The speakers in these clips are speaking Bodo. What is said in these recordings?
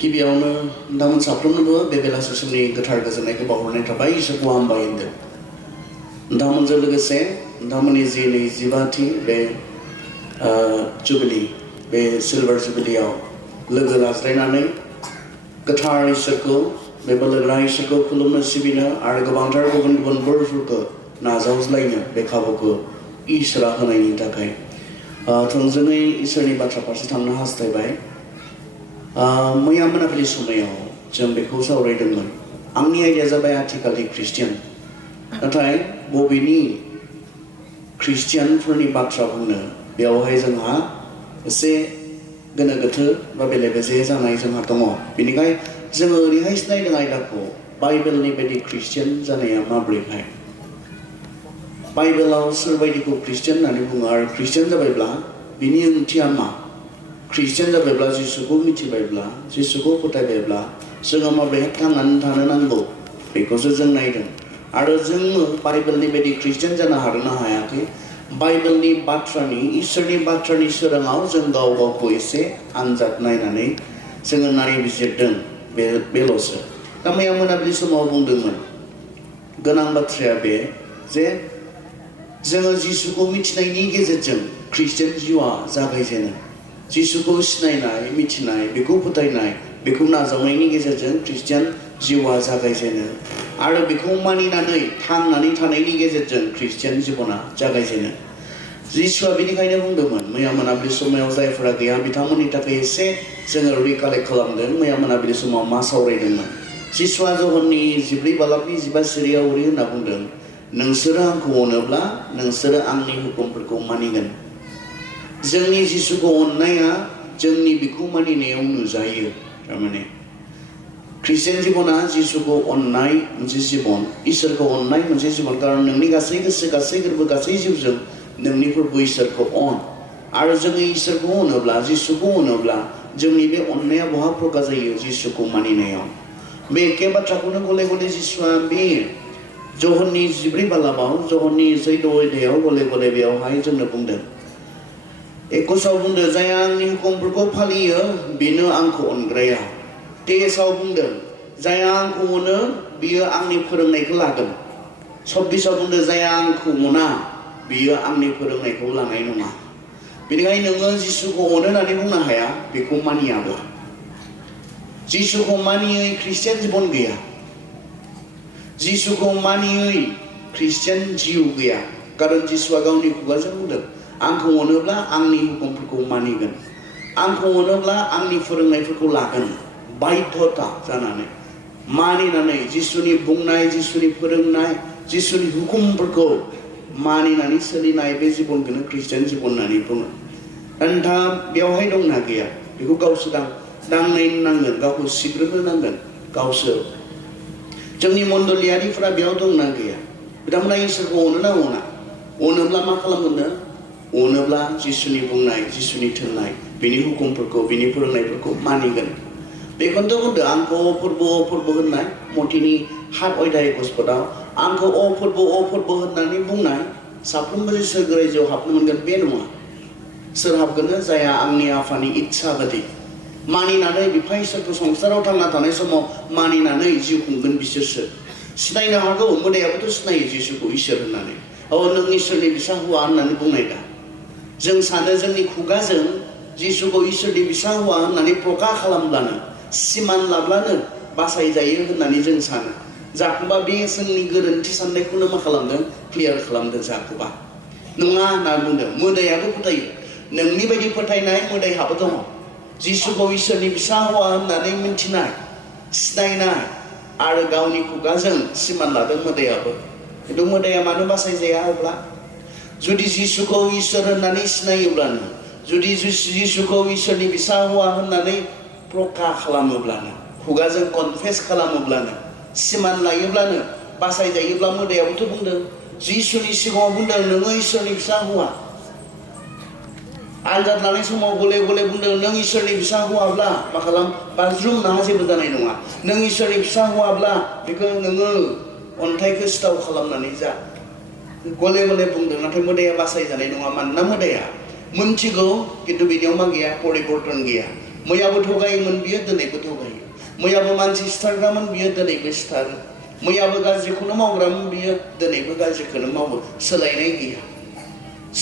गिबियावनो नोंथांमोन साफ्रोमनोबो बे बेलासे समनि गोथार गोजोननायखौ बावहरनाय थाबाय इसोरखौ हामबाय होनदों नोंथांमोनजों लोगोसे नोंथांमोननि जि 25थि बे जुबिली बे सिलभार जुबिलीयाव लोगो लाज्लायनानै गोथार इसोरखौ बे बोलोगोरा इसोरखौ खुलुमनो सिबिनो आरो गोबांथार गुबुन गुबुन बोरफोरखौ नाजावज्लायनो बे खाबुखौ इसोरा होनायनि थाखाय थोंजोङै इसोरनि बाथ्रा फारसे थांनो हास्थायबाय मैया मोनाबिलि समायाव जों बेखौ सावरायदोंमोन आंनि आयदाया जाबाय आथिखालनि ख्रिस्टियान नाथाय बबेनि ख्रिस्टियानफोरनि बाथ्रा बुंनो बेयावहाय जोंहा एसे गोनो गोथो बा बेले बेजे जानाय जोंहा दङ बेनिखाय जोङो ओरैहाय नायदों आयदाखौ बाइबेलनि बायदि ख्रिस्टियान जानाया माब्रैहाय बाइबेलाव सोरबायदिखौ ख्रिस्टियान होननानै बुङो आरो ख्रिस्टियान जाबायब्ला बिनि ओंथिया मा ख्रिस्टियान जाबायब्ला जिसुखौ मिथिबायब्ला जिसुखौ फोथायबायब्ला जोङो माब्रैहाय थांनानै थानो नांगौ बेखौसो जों नायदों आरो जोङो बाइबेलनि बायदि ख्रिस्टियान जानो हादोंना हायाखै बाइबेलनि बाथ्रानि इसोरनि बाथ्रानि सोराङाव जों गाव गावखौ एसे आनजाद नायनानै जोङो नायबिजिरदों बेल'सो दा मैया मोनाबिलि समाव बुंदोंमोन गोनां बाथ्राया बे जे जोङो जिसुखौ मिथिनायनि गेजेरजों ख्रिस्टियान जिउआ जागायजेनो जिसुखौ सिनायनाय मिथिनाय बेखौ फोथायनाय बेखौ नाजावनायनि गेजेरजों ख्रिस्टियान जिउआ जागायजेनो आरो बेखौ मानिनानै थांनानै थानायनि गेजेरजों ख्रिस्टियान जिबना जागायजेनो जिसुआ बेनिखायनो बुंदोंमोन मैया मोनाबिलि समाव जायफोरा गैया बिथांमोननि थाखाय एसे जोङो रिकालेक्ट खालामदों मैया मोनाबिलि समाव मा सावरायदोंमोन जिसुआ जहननि 14:12 सिरियाव ओरै होनना बुंदों नोंसोरो आंखौ अनोब्ला नोंसोरो आंनि हुकुमफोरखौ मानिगोन जोंनि जिसुखौ अननाया जोंनि बेखौ मानिनायाव नुजायो थारमाने ख्रिस्टियान जिबना जिसुखौ अननाय मोनसे जिबन इसोरखौ अननाय मोनसे जिबन कारण नोंनि गासै गोसो गासै गोरबो गासै जिउजों नोंनि प्रभु इसोरखौ अन आरो जोङो इसोरखौ अनोब्ला जिसुखौ अनोब्ला जोंनि बे अननाया बहा प्रकाश जायो जिसुखौ मानिनायाव बे एखे बाथ्राखौनो गले गले जिसुआ बे जहननि 14:12 जहननि 14 अध्यायाव गले गले बेयावहाय जोंनो बुंदों 21आव बुंदों जाय आंनि हुकुमफोरखौ फालियो बेनो आंखौ अनग्राया 23आव बुंदों जाय आंखौ अनो बियो आंनि फोरोंनायखौ लागोन 26आव बुंदों जाय आंखौ अना बियो आंनि फोरोंनायखौ लानाय नङा बेनिखायनो नोङो जिसुखौ अनो होननानै बुंनो हाया बेखौ मानियाब्ला जिसुखौ मानियै ख्रिस्टियान जिबन गैया जिसुखौ मानियै ख्रिस्टियान जिउ गैया कारण जिसुआ गावनि खुगाजों बुंदों आंखौ अनोब्ला आंनि हुकुमफोरखौ मानिगोन आंखौ अनोब्ला आंनि फोरोंनायफोरखौ लागोन बाध्यता जानानै मानिनानै जिसुनि बुंनाय जिसुनि फोरोंनाय जिसुनि हुकुमफोरखौ मानिनानै सोलिनाय बे जिबनखौनो ख्रिस्टियान जिबन होननानै बुङो नोंथाङा बेवहाय दंना गैया बेखौ गावसो दांनाय नांगोन गावखौ सिग्रोनो नांगोन गावसो जोंनि मण्डलियारिफोरा बेयाव दंना गैया बिथांमोना इसोरखौ अनो ना अना अनोब्ला मा खालामगोन अनोब्ला जिसुनि बुंनाय जिसुनि थोननाय बिनि हुकुमफोरखौ बिनि फोरोंनायफोरखौ मानिगोन बेखौनोथ' बुंदों आंखौ अफोरबो होननाय मथिनि 7 अध्याय 21 पदाव आंखौ अफोरबो होननानै बुंनाय साफ्रोमबो जे सोरगो रायजोआव हाबनो मोनगोन बे नङा सोर हाबगोन जायहा आंनि आफानि इच्छा बादि मानिनानै बिफा इसोरखौ संसाराव थांना थानाय समाव मानिनानै जिउ खुंगोन बिसोरसो सिनायनो हागौ मोदायाबोथ' सिनायो जिसुखौ इसोर होननानै नों इसोरनि फिसा हौवा होननानै बुंनाय दा जों सानो जोंनि खुगाजों जिसुखौ इसोरनि फिसा हौवा होननानै प्रकाश खालामब्लानो सिमान लाब्लानो बासायजायो होननानै जों सानो जाखोबा बे जोंनि गोरोन्थि साननायखौनो मा खालामदों क्लियार खालामदों जाखोबा नङा होनना बुंदों मोदायाबो फोथायो नोंनि बायदि फोथायनाय मोदायहाबो दङ जिसुखौ इसोरनि फिसा हौवा होननानै मिन्थिनाय सिनायनाय आरो गावनि खुगाजों सिमान लादों मोदायाबो खिन्थु मोदाया मानो बासायजाया अब्ला जुदि जिसुखौ इसोर होननानै सिनायोब्लानो जुदि जिसुखौ इसोरनि फिसा हौवा होननानै प्रकाश खालामोब्लानो खुगाजों कनफेस खालामोब्लानो सिमान लायोब्लानो बासायजायोब्ला मोदायाबोथ' बुंदों जिसुनि सिगाङाव बुंदों नोङो इसोरनि फिसा हौवा आनजाद लानाय समाव गले गले बुंदों नों इसोरनि फिसा हौवाब्ला मा खालाम बाज्रुम नाहा जेबो जानाय नङा नों इसोरनि फिसा हौवाब्ला बेखौ नोङो अन्थाइखौ सिथाव खालामनानै जा गले गले बुंदों नाथाय मोदाया बासायजानाय नङा मानोना मोदाया मोनथिगौ खिन्थु बिनियाव मा गैया परिबर्तन गैया मैयाबो थगायोमोन बियो दिनैबो थगायो मैयाबो मानसि सिथारग्रामोन बियो दिनैबो सिथारो मैयाबो गाज्रिखौनो मावग्रामोन बियो दिनैबो गाज्रिखौनो मावो सोलायनाय गैया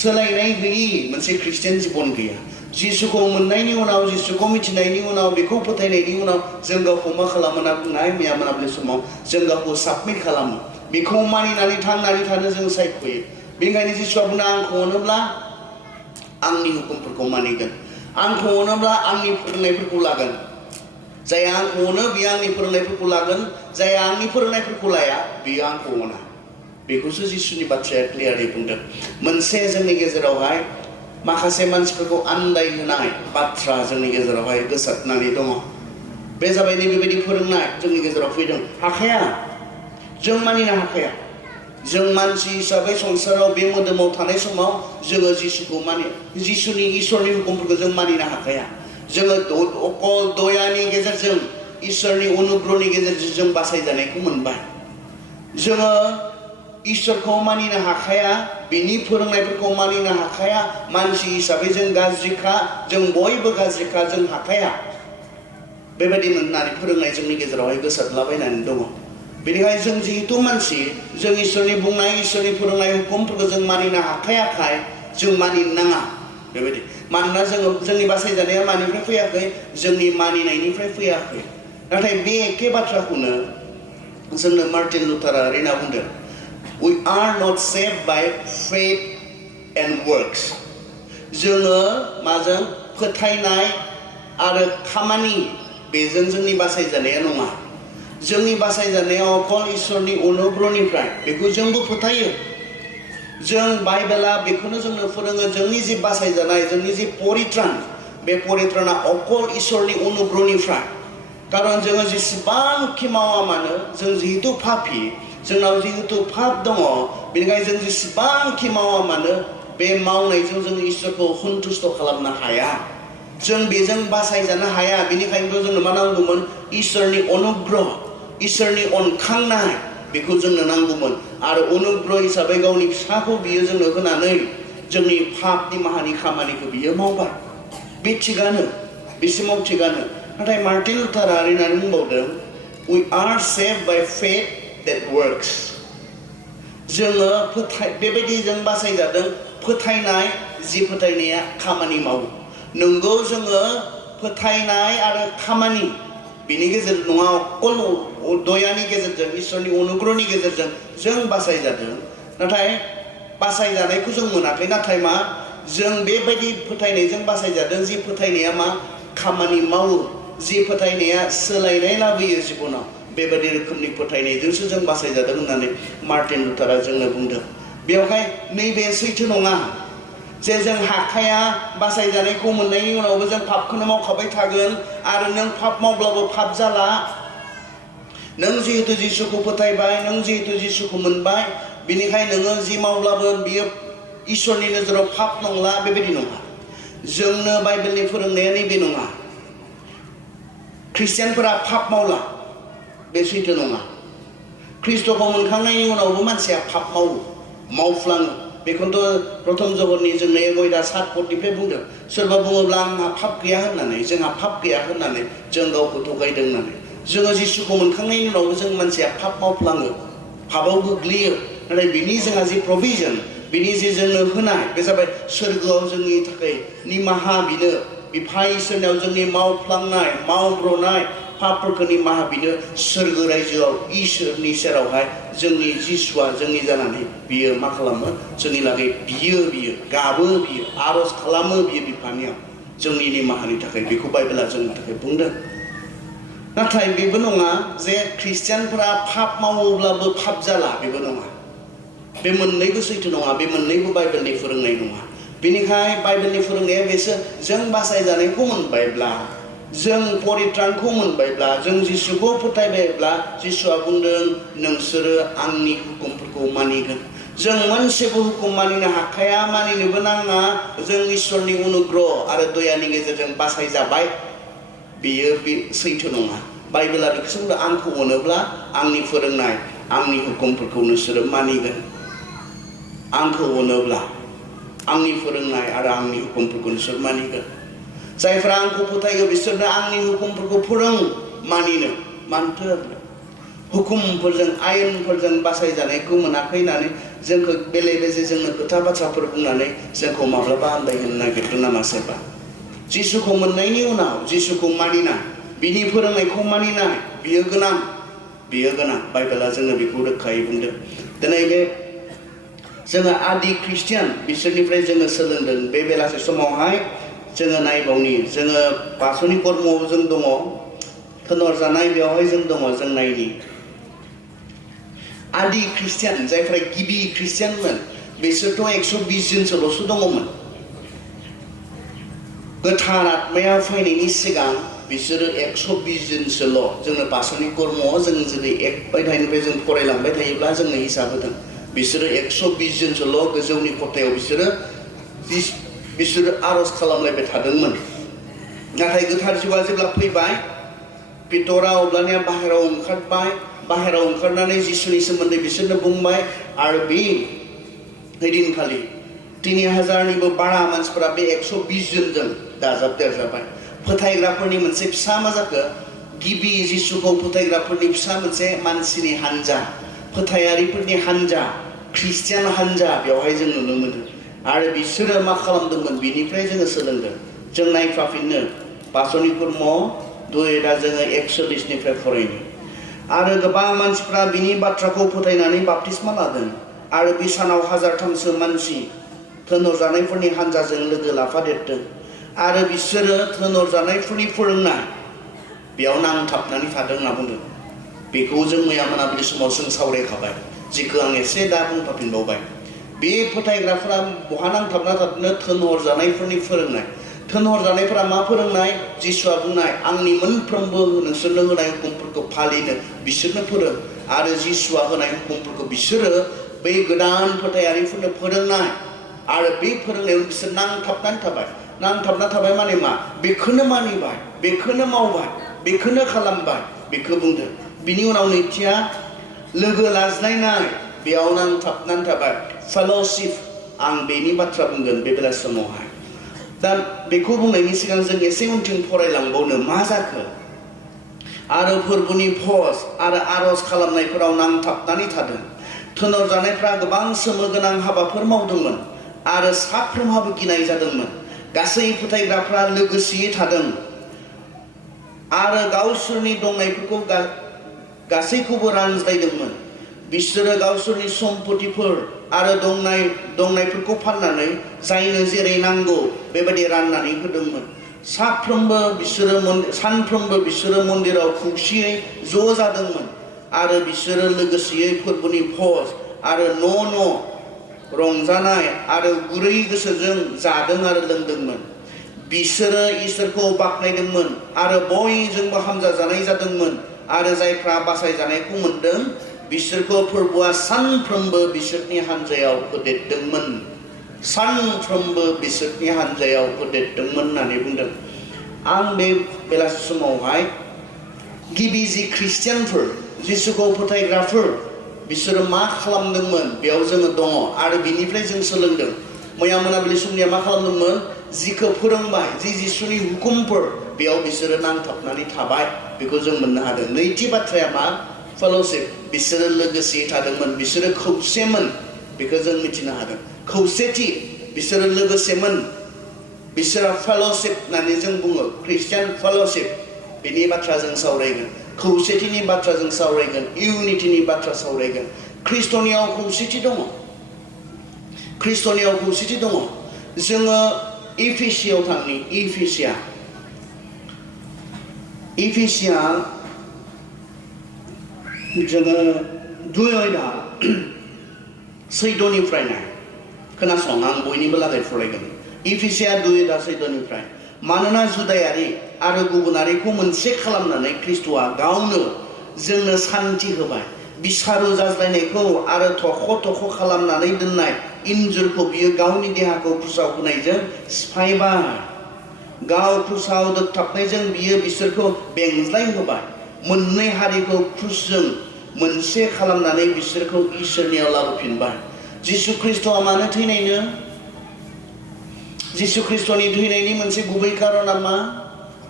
सोलायनाय गैयि मोनसे ख्रिस्टियान जीवन गैया जिसुखौ मोननायनि उनाव जिसुखौ मिथिनायनि उनाव बेखौ फोथायनायनि उनाव जों गावखौ मा खालामो होनना बुंनाय मैया मोनाबिलि समाव जों गावखौ साबमिट खालामो बेखौ मानिनानै थांनानै थानो जों सायख'यो बेनिखायनो जिसुआ बुङो आंखौ अनोब्ला आंनि हुकुमफोरखौ मानिगोन आंखौ अनोब्ला आंनि फोरोंनायफोरखौ लागोन जाय आंखौ अनो बियो आंनि फोरोंनायफोरखौ लागोन जाय आंनि फोरोंनायफोरखौ लाया बियो आंखौ अना बेखौसो जिसुनि बाथ्राया क्लियारै बुंदों मोनसे जोंनि गेजेरावहाय माखासे मानसिफोरखौ आन्दायहोनाय बाथ्रा जोंनि गेजेरावहाय गोसारनानै दङ बे जाबाय नैबेबायदि फोरोंनाय जोंनि गेजेराव फैदों हाखाया जों मानिनो हाखाया जों मानसि हिसाबै संसाराव बे मोदोमाव थानाय समाव जोङो जिसुखौ मानियो जिसुनि इसोरनि हुकुमफोरखौ जों मानिनो हाखाया जोङो अकल दयानि गेजेरजों इसोरनि अनुग्रहनि गेजेरजों जों बासायजानायखौ मोनबाय जोङो इसोरखौ मानिनो हाखाया बिनि फोरोंनायफोरखौ मानिनो हाखाया मानसि हिसाबै जों गाज्रिखा जों बयबो गाज्रिखा जों हाखाया बेबायदि मोननानै फोरोंनाय जोंनि गेजेरावहाय गोसारलाबायनानै दङ बेनिखायनो जों जिहेतु मानसि जों इसोरनि बुंनाय इसोरनि फोरोंनाय हुकुमफोरखौ जों मानिनो हाखायाखाय जों मानिनो नाङा बेबायदि मानोना जोंनि बासायजानाया मानिफ्राय फैयाखै जोंनि मानिनायनिफ्राय फैयाखै नाथाय बे एखे बाथ्राखौनो जोंनो मार्टिन लुथारा ओरैना बुंदों We are not saved by faith and works. जोङो माजों फोथायनाय आरो खामानि बेजों जोंनि बासायजानाया नङा जोंनि बासायजानाया अकल इसोरनि अनुग्रहनिफ्राय बेखौ जोंबो फोथायो जों बाइबेला बेखौनो जोंनो फोरोङो जोंनि जि बासायजानाय जोंनि जि परित्रान बे परित्राना अकल इसोरनि अनुग्रहनिफ्राय कारन जोङो जेसेबांखि मावा मानो जों जिहेतु पापी जोंनाव जिहेतु पाप दङ बेनिखायनो जों जेसेबांखि मावा मानो बे मावनायजों जों इसोरखौ सन्तुष्ट खालामनो हाया जों बेजों बासायजानो हाया बेनिखायनो जोंनो मा नांगौमोन इसोरनि अनुग्रह इसोरनि अनखांनाय बेखौ जोंनो नांगौमोन आरो अनुग्रह हिसाबै गावनि फिसाखौ बियो जोंनो होनानै जोंनि पाप निमाहानि खामानिखौ बियो मावबाय बे थिगानो बेसिमाव थिगानो नाथाय मार्टिन लुथारा ओरैनानै बुंबावदों We are saved by faith that works. जोङो बेबायदि जों बासायजादों फोथायनाय जि फोथायनाया खामानि मावो नंगौ जोङो फोथायनाय आरो खामानि बिनि गेजेरजों नङा अकल दयानि गेजेरजों इसोरनि अनुग्रहनि गेजेरजों जों बासायजादों नाथाय बासायजानायखौ जों मोनाखै नाथाय मा जों बेबायदि फोथायनायजों बासायजादों जि फोथायनाया मा खामानि मावो जि फोथायनाया सोलायनाय लाबोयो जिबनाव बेबायदि रोखोमनि फोथायनायजोंसो जों बासायजादों होननानै मार्टिन लुथारा जोंनो बुंदों बेवहाय नैबे सैथो नङा जे जों हाखाया बासायजानायखौ मोननायनि उनावबो जों पापखौनो मावखाबाय थागोन आरो नों पाप मावब्लाबो पाप जाला नों जिहेतु जिसुखौ फोथायबाय नों जिहेतु जिसुखौ मोनबाय बिनिखायनो नोङो जि मावब्लाबो बियो इसोरनि नोजोराव पाप नंला बेबायदि नङा जोंनो बाइबेलनि फोरोंनाया नैबे नङा ख्रिस्टियानफोरा पाप मावला बे सैथो नङा ख्रिस्ट'खौ मोनखांनायनि उनावबो मानसिया पाप मावफ्लाङो बेखौनोथ' प्रथम जगतनि जोंनो एगयदा 7 पदनिफ्राय बुंदों सोरबा बुङोब्ला आंहा पाप गैया होननानै जोंहा पाप गैया होननानै जों गावखौ थगायदों होननानै जोङो जिसुखौ मोनखांनायनि उनावबो जों मानसिया पाप मावफ्लाङो पापाव गोग्लैयो नाथाय बिनि जोंहा जि प्रभिजन बिनि जि जोंनो होनाय बे जाबाय सोरगोआव जोंनि थाखाय निमाहा बिनो बिफा इसोरनाव जोंनि मावफ्लांनाय मावब्रनाय पापफोरखौ निमाहा बिनो सोरगो रायजोआव इसोरनि सेरावहाय जोंनि जिसुआ जोंनि जानानै बियो मा खालामो जोंनि लागै बियो गाबो बियो आरज खालामो बियो बिफानियाव जोंनि निमाहानि थाखाय बेखौ बाइबेला जोंनि थाखाय बुंदों नाथाय बेबो नङा जे ख्रिस्टियानफोरा पाप मावोब्लाबो पाप जाला बेबो नङा बे मोननैबो सैथो नङा बे मोननैबो बाइबेलनि फोरोंनाय नङा बेनिखायनो बाइबेलनि फोरोंनाया बेसो जों बासायजानायखौ मोनबायब्ला जों परित्रानखौ मोनबायब्ला जों जिसुखौ फोथायबायब्ला जिसुआ बुंदों नोंसोरो आंनि हुकुमफोरखौ मानिगोन जों मोनसेबो हुकुम मानिनो हाखाया मानिनोबो नाङा जों इसोरनि अनुग्रह आरो दयानि गेजेरजों बासायजाबाय बेयो बे सैथो नङा बाइबेला बेखौसो बुंदों आंखौ अनोब्ला आंनि फोरोंनाय आंनि हुकुमफोरखौ नोंसोरो मानिगोन आंखौ अनोब्ला आंनि फोरोंनाय आरो आंनि हुकुमफोरखौ नोंसोर मानिगोन जायफ्रा आंखौ फोथायो बिसोरनो आंनि हुकुमफोरखौ फोरों मानिनो मानथो हुकुमफोरजों आयेनफोरजों बासायजानायखौ मोनाखै होननानै जोंखौ बेले बेजे जोंनो खोथा बाथ्राफोर बुंनानै जोंखौ माब्लाबा आन्दायहोनो नागिरदों नामा सोरबा जिसुखौ मोननायनि उनाव जिसुखौ मानिनाय बिनि फोरोंनायखौ मानिनाय बियो गोनां बाइबेला जोंनो बेखौ रोखायै बुंदों दिनै बे जोङो आदि ख्रिस्टियान बिसोरनिफ्राय जोङो सोलोंदों बे बेलासे समावहाय जोङो नायबावनि जोङो बाथौनि कर्मआव जों दङ खोनारजानाय बेवहाय जों दङ जों नायनि आदि ख्रिस्टियान जायफ्रा गिबि ख्रिस्टियानमोन बिसोरथ' 120 जनसोल'सो दङमोन गोथार आत्माया फैनायनि सिगां बिसोरो 120 जनसोल' जोंनो बाथौनि कर्मआव जों जुदि 1 बायथाइनिफ्राय जों फरायलांबाय थायोब्ला जोंनो हिसाब होदों बिसोरो 120 जनसोल' गोजौनि खथायाव बिसोरो आरज खालामलायबाय थादोंमोन नाथाय गोथार जिउआ जेब्ला फैबाय पितरा अब्लानिया बाहेरायाव ओंखारबाय बाहेरायाव ओंखारनानै जिसुनि सोमोन्दै बिसोरनो बुंबाय आरो बे दिनखालि 3000निबो बारा मानसिफोरा बे 120 जनजों दाजाबदेरजाबाय फोथायग्राफोरनि मोनसे फिसा मा जाखो गिबि जिसुखौ फोथायग्राफोरनि फिसा मोनसे मानसिनि हान्जा फोथायारिफोरनि हान्जा ख्रिस्टियान हान्जा बेवहाय जों नुनो मोनो आरो बिसोरो मा खालामदोंमोन बिनिफ्राय जोङो सोलोंदों जों नायफाफिननो बाथौनि कर्मआव दा जोङो 41 निफ्राय फरायनो आरो गोबां मानसिफ्रा बिनि बाथ्राखौ फोथायनानै बाप्तिस्मा लादों आरो बे सानाव 1003सो मानसि थोनहरजानायफोरनि हान्जाजों लोगो लाफादेरदों आरो बिसोरो थोनहरजानायफोरनि फोरोंनाय बेयाव नांथाबनानै थादों होनना बुंदों बेखौ जों मैया मोनाबिलि समाव जों सावरायखाबाय जिखौ आं एसे दा बुंफाफिनबावबाय बे फोथायग्राफोरा बहा नांथाबना थादों थोनहरजानायफोरनि फोरोंनाय थोनहरजानायफोरा मा फोरोंनाय जिसुआ बुंनाय आंनि मोनफ्रोमबो नोंसोरनो होनाय हुकुमफोरखौ फालिनो बिसोरनो फोरों आरो जिसुआ होनाय हुकुमफोरखौ बिसोरो बै गोदान फोथायारिफोरनो फोरोंनाय आरो बे फोरोंनायाव बिसोर नांथाबना थाबाय माने मा बेखौनो मानिबाय बेखौनो मावबाय बेखौनो खालामबाय बेखौ बुंदों बिनि उनाव नैथिया लोगो लाज्लायनाय बेयाव नांथाबनानै थाबाय फेल'शिप आं बेनि बाथ्रा बुंगोन बे बेला समावहाय दा बेखौ बुंनायनि सिगां जों एसे उनथिं फरायलांबावनो मा जाखो आरो फोरबोनि भज आरो आरज खालामनायफोराव नांथाबनानै थादों थोनहरजानायफ्रा गोबां सोमो गोनां हाबाफोर मावदोंमोन आरो साफ्रोमहाबो गिनाय जादोंमोन गासै फोथायग्राफ्रा लोगोसेयै थादों आरो गावसोरनि दंनायफोरखौ गासैखौबो रानज्लायदोंमोन बिसोरो गावसोरनि सम्पतिफोर आरो दंनायफोरखौ फाननानै जायनो जेरै नांगौ बेबायदि राननानै होदोंमोन सानफ्रोमबो बिसोरो मन्दिराव खौसेयै ज' जादोंमोन आरो बिसोरो लोगोसेयै फोरबोनि भज आरो न' रंजानाय आरो गुरै गोसोजों जादों आरो लोंदोंमोन बिसोरो इसोरखौ बाख्नायदोंमोन आरो बयजोंबो हामजाजानाय जादोंमोन आरो जायफ्रा बासायजानायखौ मोनदों बिसोरखौ फोरबोआ सानफ्रोमबो बिसोरनि हान्जायाव होदेरदोंमोन होननानै बुंदों आं बे बेलासि समावहाय गिबि जि ख्रिस्टियानफोर जिसुखौ फोथायग्राफोर बिसोरो मा खालामदोंमोन बेयाव जोङो दङ आरो बिनिफ्राय जों सोलोंदों मैया मोनाबिलि समनिया मा खालामदोंमोन जिखौ फोरोंबाय जि जिसुनि हुकुमफोर बेयाव बिसोरो नांथाबनानै थाबाय बेखौ जों मोननो हादों नैथि बाथ्राया मा फेल'शिप बिसोरो लोगोसेयै थादोंमोन बिसोरो खौसेमोन बेखौ जों मिथिनो हादों खौसेथि बिसोरो लोगोसेमोन बिसोरो फेल'शिप होननानै जों बुङो ख्रिस्टियान फेल'शिप बेनि बाथ्रा जों सावरायगोन खौसेथिनि बाथ्रा जों सावरायगोन इउनिटिनि बाथ्रा सावरायगोन ख्रिस्टनियाव खौसेथि दङ जोङो इफिसियाव थांनि इफिसिया जोङो 2:14 खोनासं आं बयनिबो लागै फरायगोन इफिसिया 2:14 मानोना जुदायारि आरो गुबुनारिखौ मोनसे खालामनानै ख्रिस्ट'आ गावनो जोंनो सान्थि होबाय बिसारु जाज्लायनायखौ आरो थख' खालामनानै दोननाय इन्जुरखौ बियो गावनि देहाखौ क्रुसाव होनायजों सिफायबाय गाव क्रुसाव दोगथाबनायजों बियो बिसोरखौ बेंज्लाय होबाय मोननै हारिखौ क्रुसजों मोनसे खालामनानै बिसोरखौ इसोरनियाव लाबोफिनबाय जिसु ख्रिस्ट'आ मानो थैनायनो जिसु ख्रिस्टनि थैनायनि मोनसे गुबै कारना मा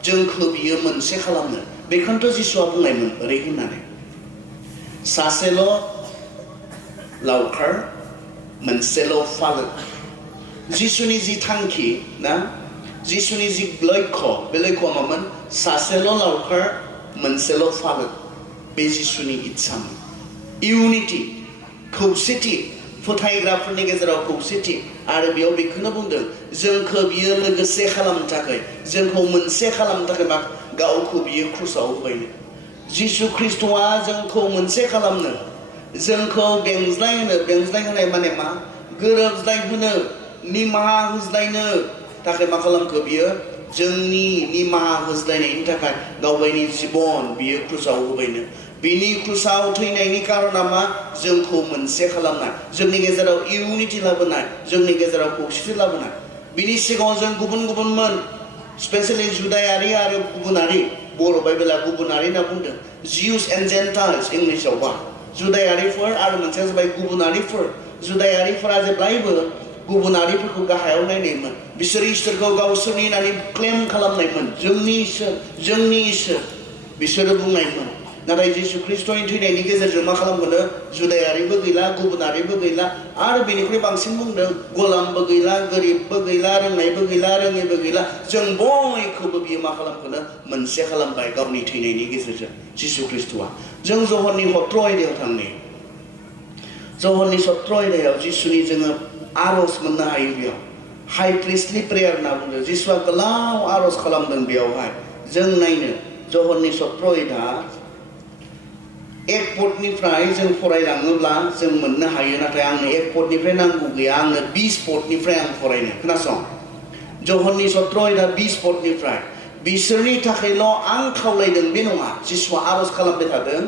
जोंखौ बियो मोनसे खालामनो बेखौनोथ' जिसुआ बुंनायमोन ओरै होननानै सासेल' लावखार मोनसेल' फालो जिसुनि जि थांखि ना जिसुनि जि लक्ष्य बे लक्ष्यआ मामोन सासेल' लावखार मोनसेल' फालो बे जिसुनि इच्छामोन इउनिटि खौसेथि फोथायग्राफोरनि गेजेराव खौसेथि आरो बेयाव बेखौनो बुंदों जोंखौ बियो लोगोसे खालामनो थाखाय जोंखौ मोनसे खालामनो थाखाय मा गावखौ बियो क्रुसाव होबायनो जिसु ख्रिस्टआ जोंखौ मोनसे खालामनो जोंखौ बेंज्लाय होनाय माने मा गोरोबज्लाय होनो निमाहा होज्लायनो थाखाय मा खालामखो बियो जोंनि निमाहा होज्लायनायनि थाखाय गावगायनि जिबन बियो क्रुसाव होबायनो बिनि क्रुसाव थैनायनि कारना मा जोंखौ मोनसे खालामनाय जोंनि गेजेराव इउनिटि लाबोनाय जोंनि गेजेराव खौसेथि लाबोनाय बिनि सिगाङाव जों गुबुन स्पेशली जुदायारि आरो गुबुनारि बर' बाइबेला गुबुनारि होनना बुंदों जिउस एन्ड जेन्टाइल्स इंलिशावबा जुदायारिफोर आरो मोनसेया जाबाय गुबुनारिफोर जुदायारिफोरा जेब्लायबो गुबुनारिफोरखौ गाहायाव नायनायमोन बिसोर इसोरखौ गावसोरनि होननानै क्लेम खालामनायमोन जोंनि इसोर बिसोरो बुंनायमोन नाथाय जिसु ख्रिस्टनि थैनायनि गेजेरजों मा खालामगोनो जुदायारिबो गैला गुबुनारिबो गैला आरो बेनिख्रुइ बांसिन बुंदों गलामबो गैला गोरिबबो गैला रोंनायबो गैला रोङैबो गैला जों बयखौबो बियो मा खालामगोनो मोनसे खालामबाय गावनि थैनायनि गेजेरजों जिसु ख्रिस्टआ जों जहरनि सत्र आयदायाव थांनि जहरनि सत्र आयदायाव जिसुनि जोङो आरज मोननो हायो बेयाव हाई प्रिस्टलि प्रेयार होनना बुंदों जिसुआ गोलाव आरज खालामदों बेयावहाय जों नायनो जहरनि सत्र आयदा एक पदनिफ्राय जों फरायलाङोब्ला जों मोननो हायो नाथाय आंनो एक पदनिफ्राय नांगौ गैया आंनो 20 पदनिफ्राय आं फरायनो खोनासं जहरनि सत्र आयदा 20 पदनिफ्राय बिसोरनि थाखायल' आं खावलायदों बे नङा जिसुआ आरज खालामबाय थादों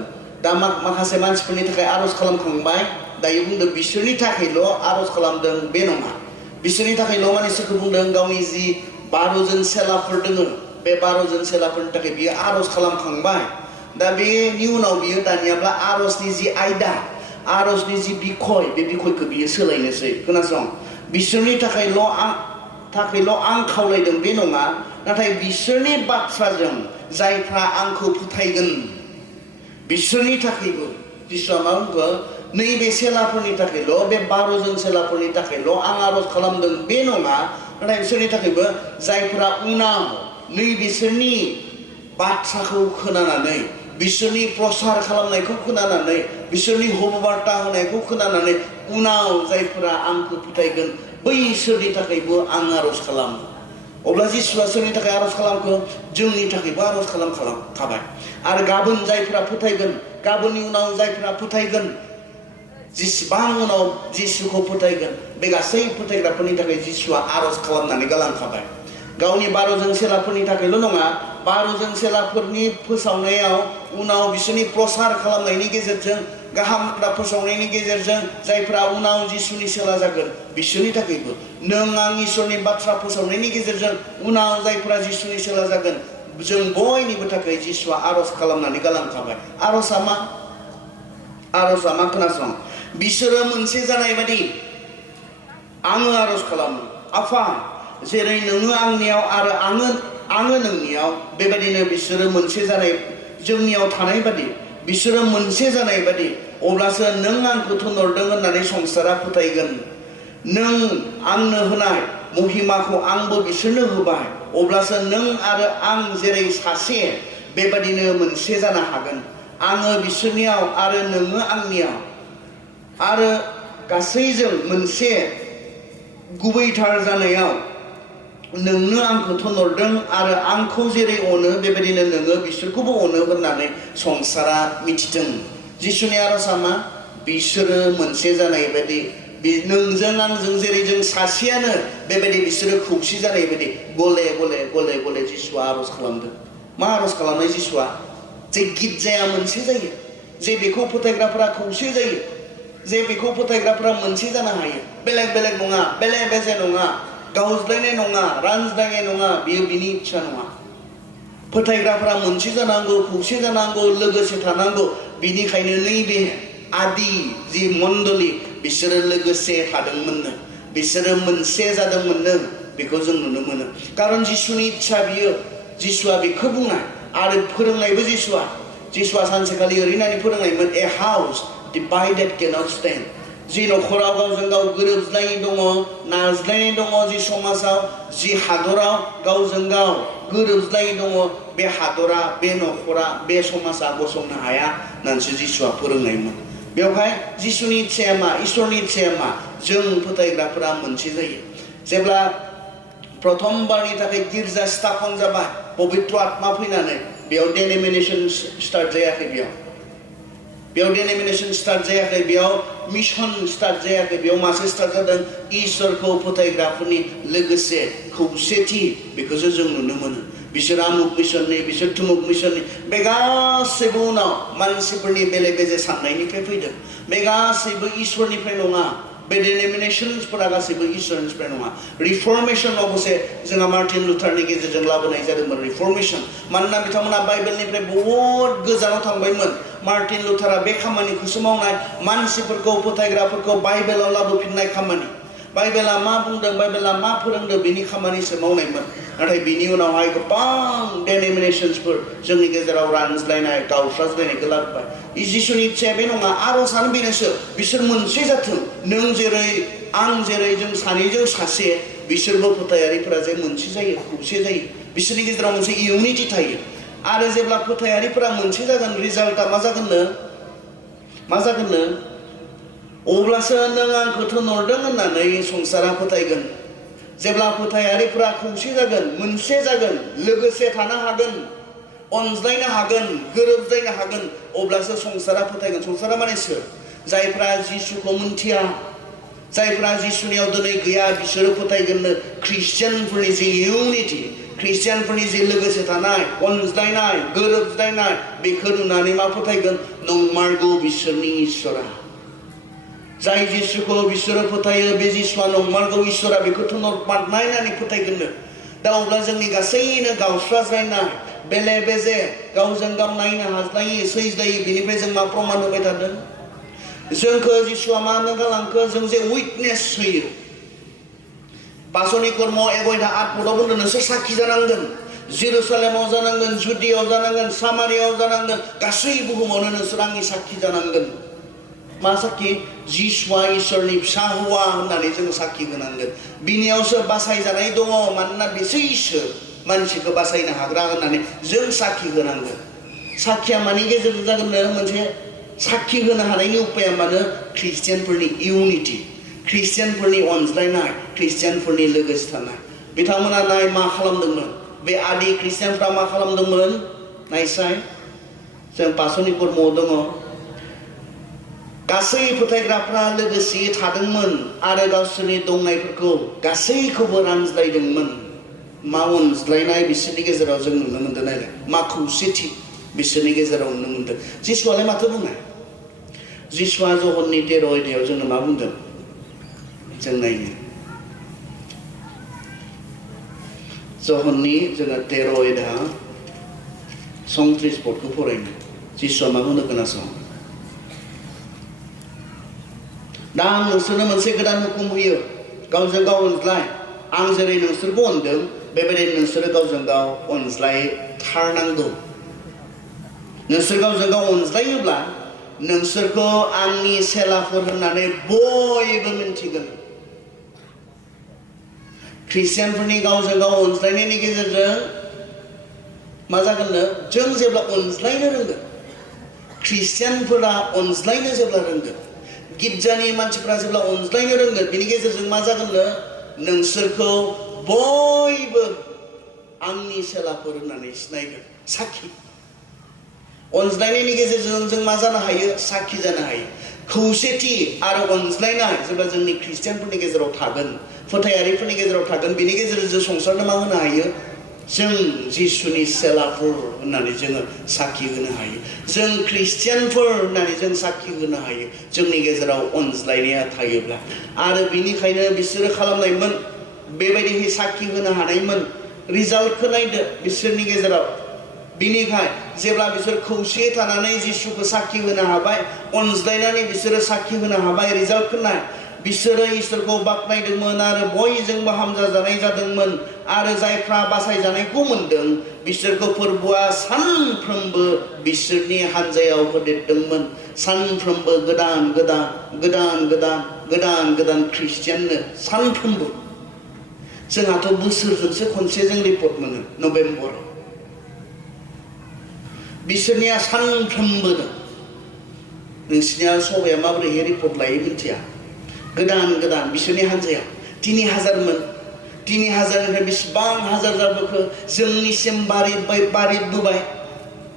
दा माखासे मानसिफोरनि थाखाय आरज खालामखांबाय दायो बुंदों बिसोरनि थाखायल' आरज खालामदों बे नङा बिसोरनि थाखायल' माने सोरखौ बुंदों गावनि जि 12 जन सेलाफोर दङ बे 12 जन सेलाफोरनि थाखाय बियो आरज खालामखांबाय दा बेनि उनाव बियो दानियाब्ला आरजनि जि आयदा आरजनि जि बिखय बे बिखयखौ बियो सोलायनोसै खोनासं बिसोरनि थाखायल' आं खावलायदों बे नङा नाथाय बिसोरनि बाथ्राजों जायफ्रा आंखौ फोथायगोन बिसोरनि थाखायबो जिसुआ मा बुंखो नैबे सेलाफोरनि थाखायल' बे 12 जन सेलाफोरनि थाखायल' आं आरज खालामदों बे नङा नाथाय बिसोरनि थाखायबो जायफ्रा उनाव नै बिसोरनि बाथ्राखौ खोनानानै बिसोरनि प्रसार खालामनायखौ खोनानानै बिसोरनि हबबार्ता होनायखौ खोनानानै उनाव जायफोरा आंखौ फोथायगोन बैसोरनि थाखायबो आं आरज खालामो अब्ला जिसुआ सोरनि थाखाय आरज खालामखो जोंनि थाखायबो आरज खालामखाबाय आरो गाबोन जायफोरा फोथायगोन गाबोननि उनाव जायफोरा फोथायगोन जेसेबां उनाव जिसुखौ फोथायगोन बे गासै फोथायग्राफोरनि थाखाय जिसुआ आरज खालामनानै गालांखाबाय गावनि 12 जन सेलाफोरनि थाखायल' नङा 12 जन सेलाफोरनि फोसावनायाव उनाव बिसोरनि प्रसार खालामनायनि गेजेरजों गाहाम बाथ्रा फोसावनायनि गेजेरजों जायफ्रा उनाव जिसुनि सेला जागोन बिसोरनि थाखायबो नों आं इसोरनि बाथ्रा फोसावनायनि गेजेरजों उनाव जायफ्रा जिसुनि सेला जागोन जों बयनिबो थाखाय जिसुआ आरज खालामनानै गालांखाबाय आरजआ मा खोनासं बिसोरो मोनसे जानाय बादि आङो आरज खालामो आफा जेरै नोङो आंनियाव आरो आङो नोंनियाव बेबायदिनो बिसोरो मोनसे जानाय जोंनियाव थानाय बादि बिसोरो मोनसे जानाय बादि अब्लासो नों आंखौ थिनहरदों होननानै संसारा फोथायगोन नों आंनो होनाय महिमाखौ आंबो बिसोरनो होबाय अब्लासो नों आरो आं जेरै सासे बेबायदिनो मोनसे जानो हागोन आङो बिसोरनियाव आरो नोङो आंनियाव आरो गासैजों मोनसे गुबैथार जानायाव नोंनो आंखौ थिनहरदों आरो आंखौ जेरै अनो बेबायदिनो नोङो बिसोरखौबो अनो होननानै संसारा मिथिदों जिसुनि आरजआ मा बिसोरो मोनसे जानाय बायदि नोंजों आंजों जेरै जों सासेयानो बेबायदि बिसोरो खौसे जानाय बायदि गले गले गले गले जिसुआ आरज खालामदों मा आरज खालामनाय जिसुआ जे गिर्जाया मोनसे जायो जे बेखौ फोथायग्राफोरा खौसे जायो जे बेखौ फोथायग्राफोरा मोनसे जानो हायो बेलेग बेलेग नङा बेले बेजे नङा गावज्लायनाय नङा रानज्लायनाय नङा बियो बिनि इच्छा नङा फोथायग्राफोरा मोनसे जानांगौ खौसे जानांगौ लोगोसे थानांगौ बिनिखायनो नैबे आदि जि मण्डली बिसोरो लोगोसे थादोंमोननो बिसोरो मोनसे जादोंमोननो बेखौ जों नुनो मोनो कारन जिसुनि इच्छा बियो जिसुआ बेखौ बुंनाय आरो फोरोंनायबो जिसुआ सानसेखालि ओरैनानै फोरोंनायमोन a house divided cannot stand जि नखराव गावजों गाव गोरोबज्लायनाय दङ नाज्लायनाय दङ जि समाजाव जि हादराव गावजों गाव गोरोबज्लायनाय दङ बे हादरा बे नखरा बे समाजा गसंनो हाया होननानैसो जिसुआ फोरोंनायमोन बेवहाय जिसुनि इच्छाया मा इसोरनि इच्छाया मा जों फोथायग्राफोरा मोनसे जायो जेब्ला प्रथमबारनि थाखाय गिर्जा स्थापन जाबाय पवित्र आत्मा फैनानै बेयाव डेनोमिनेशन स्टार्ट जायाखै बेयाव डेनोमिनेशन स्टार्ट जायाखै बेयाव मिशन स्टार्ट जायाखै बेयाव मासे स्टार्ट जादों इसोरखौ फोथायग्राफोरनि लोगोसे खौसेथि बेखौसो जों नुनो मोनो बिसोर आमुक मिशननि बिसोर तुमुक मिशननि बे गासैबो उनाव मानसिफोरनि बेले बेजे साननायनिफ्राय फैदों बे गासैबो इसोरनिफ्राय नङा बे डेनोमिनेशनफोरा गासैबो इसोरनिफ्राय नङा रिफर्मेशन अबसे जोंहा मार्टिन लुथारनि गेजेरजों लाबोनाय जादोंमोन रिफर्मेशन मानोना बिथांमोना बाइबेलनिफ्राय बहुद गोजानाव थांबायमोन मार्टिन लुथारा बे खामानिखौसो मावनाय मानसिफोरखौ फोथायग्राफोरखौ बाइबेलाव लाबोफिननाय खामानि बाइबेला मा बुंदों बाइबेला मा फोरोंदों बेनि खामानिसो मावनायमोन नाथाय बिनि उनावहाय गोबां डेनोमिनेशनफोर जोंनि गेजेराव रानज्लायनाय गावस्राज्लायनायखौ लाबोबाय जिसुनि इच्छाया बे नङा आर'जआनो बेनोसो बिसोर मोनसे जाथों नों जेरै आं जेरै जों सानैजों सासे बिसोरबो फोथायारिफोरा जे मोनसे जायो खौसे जायो बिसोरनि गेजेराव मोनसे इउनिटि थायो आरो जेब्ला फोथायारिफोरा मोनसे जागोन रिजाल्टआ मा जागोननो अब्लासो नों आंखौ थिनहरदों होननानै संसारा फोथायगोन जेब्ला फोथायारिफोरा खौसे जागोन मोनसे जागोन लोगोसे थानो हागोन अनज्लायनो हागोन गोरोबज्लायनो हागोन अब्लासो संसारा फोथायगोन संसारा माने सोर जायफ्रा जिसुखौ मिन्थिया जायफ्रा जिसुनियाव दिनै गैया बिसोरो फोथायगोननो ख्रिस्टियानफोरनि जि इउनिटि ख्रिस्टियानफोरनि जि लोगोसे थानाय अनज्लायनाय गोरोबज्लायनाय बेखौ नुनानै मा फोथायगोन नंमारगौ बिसोरनि इसोरा जाय जिसुखौ बिसोरो फोथायो बे जिसुआ नंमारगौ इसोरा बेखौ थिनहरबाय होननानै फोथायगोननो दा अब्ला जोंनि गासैनो गावस्राज्लायनाय बेले बेजे गावजों गाव नायनो हाज्लायि सैज्लायि बेनिफ्राय जों मा प्रमाण होबाय थादों जोंखौ जिसुआ मा होनो गालांखो जों जे उइटनेस होयो पासनि कर्म 1:8 बुंदों नोंसोर साखि जानांगोन जेरुसालेमाव जानांगोन जुदियाव जानांगोन सामारियाव जानांगोन गासै बुहुमावनो नोंसोर आंनि साखि जानांगोन मा साखि जिसुआ इसोरनि फिसा हौवा होननानै जों साखि होनांगोन बिनियावसो बासायजानाय दङ मानोना बेसो इसोर मानसिखौ बासायनो हाग्रा होननानै जों साखि होनांगोन साखिया मानि गेजेरजों जागोननो मोनसे साखि होनो हानायनि उपाया मानो ख्रिस्टियानफोरनि इउनिटि ख्रिस्टियानफोरनि अनज्लायनाय ख्रिस्टियानफोरनि लोगोसे थानाय बिथांमोना नाय मा खालामदोंमोन बे आदि ख्रिस्टियानफ्रा मा खालामदोंमोन नायसाय जों पासनि कर्मआव दङ गासै फोथायग्राफ्रा लोगोसे थादोंमोन आरो गावसोरनि दंनायफोरखौ गासैखौबो रानज्लायदोंमोन मा अनज्लायनाय बिसोरनि गेजेराव जों नुनो मोनदों नायलाय मा खौसेथि बिसोरनि गेजेराव नुनो मोनदों जिसुआलाय माथो बुंनाय जिसुआ जहननि 13 अध्यायाव जोंनो मा बुंदों जों नायनो जहननि जोङो 13 अध्याय 34 पदखौ फरायनो जिसुआ मा बुंदों खोनासं दा आं नोंसोरनो मोनसे गोदान हुकुम होयो गावजों गाव अनज्लाय आं जेरै नोंसोरखौ अनदों बेबायदिनो नोंसोरो गावजों गाव अनज्लायथारनांगौ नोंसोर गावजों गाव अनज्लायोब्ला नोंसोरखौ आंनि सेलाफोर होननानै बयबो मिन्थिगोन ख्रिस्टियानफोरनि गावजों गाव अनज्लायनायनि गेजेरजों मा जागोननो जों जेब्ला अनज्लायनो रोंगोन ख्रिस्टियानफोरा अनज्लायनो जेब्ला रोंगोन गिर्जानि मानसिफोरा जेब्ला अनज्लायनो रोंगोन बिनि गेजेरजों मा जागोननो नोंसोरखौ बयबो आंनि सेलाफोर होननानै सिनायगोन साखि अनज्लायनायनि गेजेरजों जों मा जानो हायो साखि जानो हायो खौसेथि आरो अनज्लायनाय जेब्ला जोंनि ख्रिस्टियानफोरनि गेजेराव थागोन फोथायारिफोरनि गेजेराव थागोन बिनि गेजेरजों जों संसारनो मा होनो हायो जों जिसुनि सेलाफोर होननानै जोङो साखि होनो हायो जों ख्रिस्टियानफोर होननानै जों साखि होनो हायो जोंनि गेजेराव अनज्लायनाया थायोब्ला आरो बिनिखायनो बिसोरो खालामनायमोन बेबायदिहै साखि होनो हानायमोन रिजाल्टखौ नायदो बिसोरनि गेजेराव बिनिखाय जेब्ला बिसोर खौसे थानानै जिसुखौ साखि होनो हाबाय अनज्लायनानै बिसोरो साखि होनो हाबाय रिजाल्टखौ नाय बिसोरो इसोरखौ बाख्नायदोंमोन आरो बयजोंबो हामजाजानाय जादोंमोन आरो जायफ्रा बासायजानायखौ मोनदों बिसोरखौ फोरबोआ सानफ्रोमबो बिसोरनि हानजायाव होदेरदोंमन सानफ्रोमबो गोदान गोदान गोदान गोदान गोदान गोदान ख्रिस्टियाननो सानफ्रोमबो जोंहाथ' बोसोरजोंसो खनसे जों रिपर्ट मोनो नभेम्बराव बिसोरनिया सानफ्रोमबो नोंसिनिया सबाया माबोरैहाय रिपर्ट लायो मिथिया गोदान गोदान बिसोरनि हानजाया 3000मोन 3000निफ्राय बेसेबां हाजार जाबोखो जोंनिसिम बारिबोबाय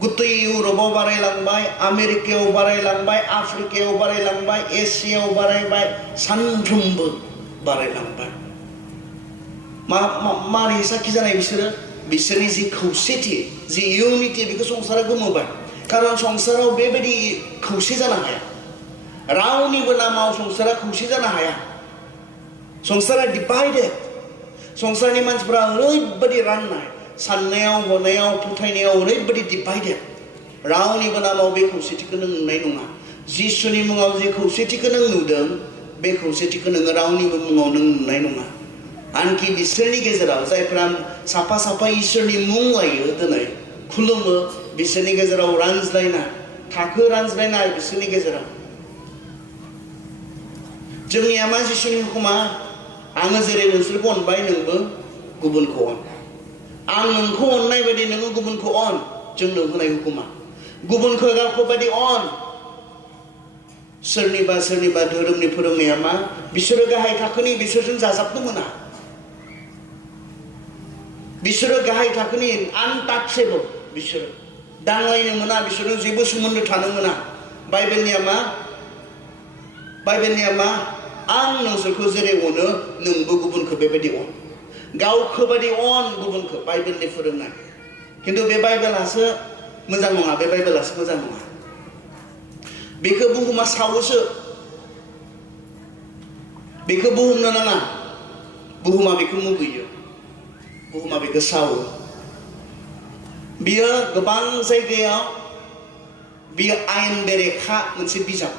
गुतै इउरपआव बारायलांबाय आमेरिकायाव बारायलांबाय आफ्रिकायाव बारायलांबाय एसियायाव बारायबाय सानफ्रोमबो बारायलांबाय मारै साखि जानाय बिसोरनि जि खौसेथि जि इउनिटि बेखौ संसारा गोमोबाय खारन संसाराव बेबायदि खौसे जानो हाया रावनिबो नामाव संसारा खौसे जानो हाया संसारा डिभाइडेड संसारनि मानसिफोरा ओरैबायदि राननाय साननायाव हनायाव फोथायनायाव ओरैबायदि डिभाइडेड रावनिबो नामाव बे खौसेथिखौ नों नुनाय नङा जिसुनि मुङाव जे खौसेथिखौ नों नुदों बे खौसेथिखौ नोङो रावनिबो मुङाव नों नुनाय नङा आनखि बिसोरनि गेजेराव जायफ्रा साफा साफा इसोरनि मुं लायो दिनै खुलुमो बिसोरनि गेजेराव रानज्लायनाय थाखो रानज्लायनाय बिसोरनि गेजेराव जोंनिया मा जिसुनि हुकुमा आङो जेरै नोंसोरखौ अनबाय नोंबो गुबुनखौ अन आं नोंखौ अननाय बायदि नोङो गुबुनखौ अन जोंनो होनाय हुकुमा गुबुनखौ गावखौ बायदि अन सोरनिबा सोरनिबा धोरोमनि फोरोंनाया मा बिसोरो गाहाय थाखोनि बिसोरजों जाजाबनो मोना बिसोरो गाहाय थाखोनि आनटाचेबल बिसोरो दांलायनो मोना बिसोरो जेबो सोमोन्दो थानो मोना बाइबेलनिया मा आं नोंसोरखौ जेरै अनो नोंबो गुबुनखौ बेबायदि अन गावखौ बायदि अन गुबुनखौ बाइबेलनि फोरोंनाय खिन्थु बे बाइबेलासो मोजां नङा बे बाइबेलासो मोजां नङा बेखौ बुहुमा सावोसो बेखौ बुहुमनो नाङा बुहुमा बेखौ मुगैयो बुहुमा बेखौ सावो बियो गोबां जायगायाव बियो आयेन बेरेखा मोनसे बिजाब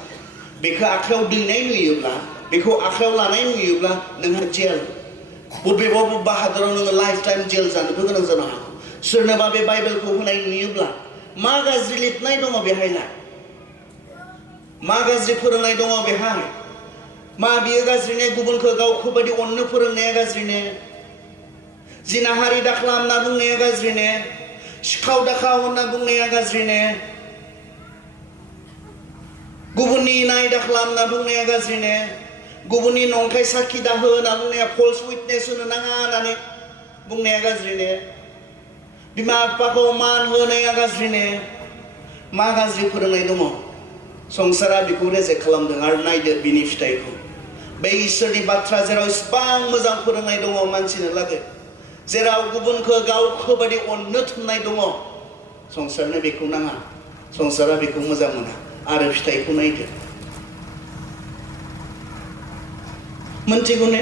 बेखौ आखायाव दैनाय नुयोब्ला बेखौ आखायाव लानाय नुयोब्ला नोंहा जेल बबेबा हादराव नोङो लाइफ टाइम जेल जानोबो गोनां जानो हागौ सोरनोबा बे बाइबेलखौ होनाय नुयोब्ला मा गाज्रि लिरनाय दङ बेहायलाय मा गाज्रि फोरोंनाय दङ बेहाय मा बियो गाज्रि ने गुबुनखौ गावखौ बायदि अननो फोरोंनाया गाज्रि ने जिनाहारि दाखालाम होनना बुंनाया गाज्रि ने सिखाव दाखाव होनना बुंनाया गाज्रि ने गुबुननि नाय दाखालाम होनना बुंनाया गाज्रि ने गुबुननि नंखाय साखि दाहो होनना बुंनाया फल्स उइटनेस होनो नाङा होननानै बुंनाया गाज्रि ने बिमा बिफाखौ मान होनाया गाज्रि ने मा गाज्रि फोरोंनाय दङ संसारा बेखौ रेजेक्ट खालामदों आरो नायदो बिनि फिथाइखौ बे इसोरनि बाथ्रा जेराव इसिबां मोजां फोरोंनाय दङ मानसिनो लागै जेराव गुबुनखौ गावखौ बायदि अननो थोननाय दङ संसारनो बेखौ नाङा संसारा बेखौ मोजां मोना आरो फिथाइखौ नायदो मोनथिगौ ने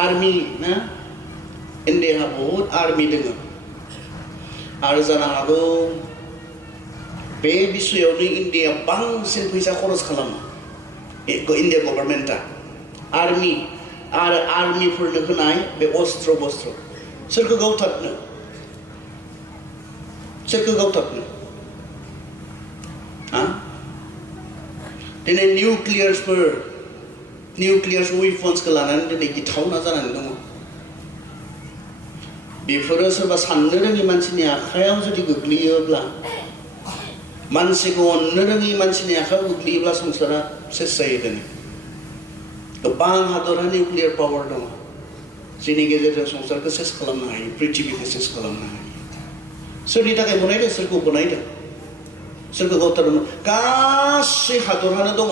आर्मि ना इन्डियाहा बहुत आर्मि दङ आरो जानो हागौ बे बिसयावनो इन्डिया बांसिन फैसा खरस खालामो इन्डिया गभर्नमेन्टआ आर्मि आरो आर्मिफोरनो होनाय बे अस्त्र बस्त्र सोरखौ गावथारनो दिनै निउक्लियार्स वेपन्सखौ लानानै दिनै गिथावना जानानै दङ बेफोरो सोरबा साननो रोङि मानसिनि आखायाव जुदि गोग्लैयोब्ला मानसिखौ अननो रोङि मानसिनि आखायाव गोग्लैयोब्ला संसारा सेस जायो दिनै गोबां हादरहा निउक्लियार पावार दङ जेनि गेजेरजों संसारखौ सेस खालामनो हायो पृथिबीखौ सेस खालामनो हायो सोरनि थाखाय बनायदों सोरखौ बनायदों सोरखौ गावथारदोंमोन गासै हादरहानो दङ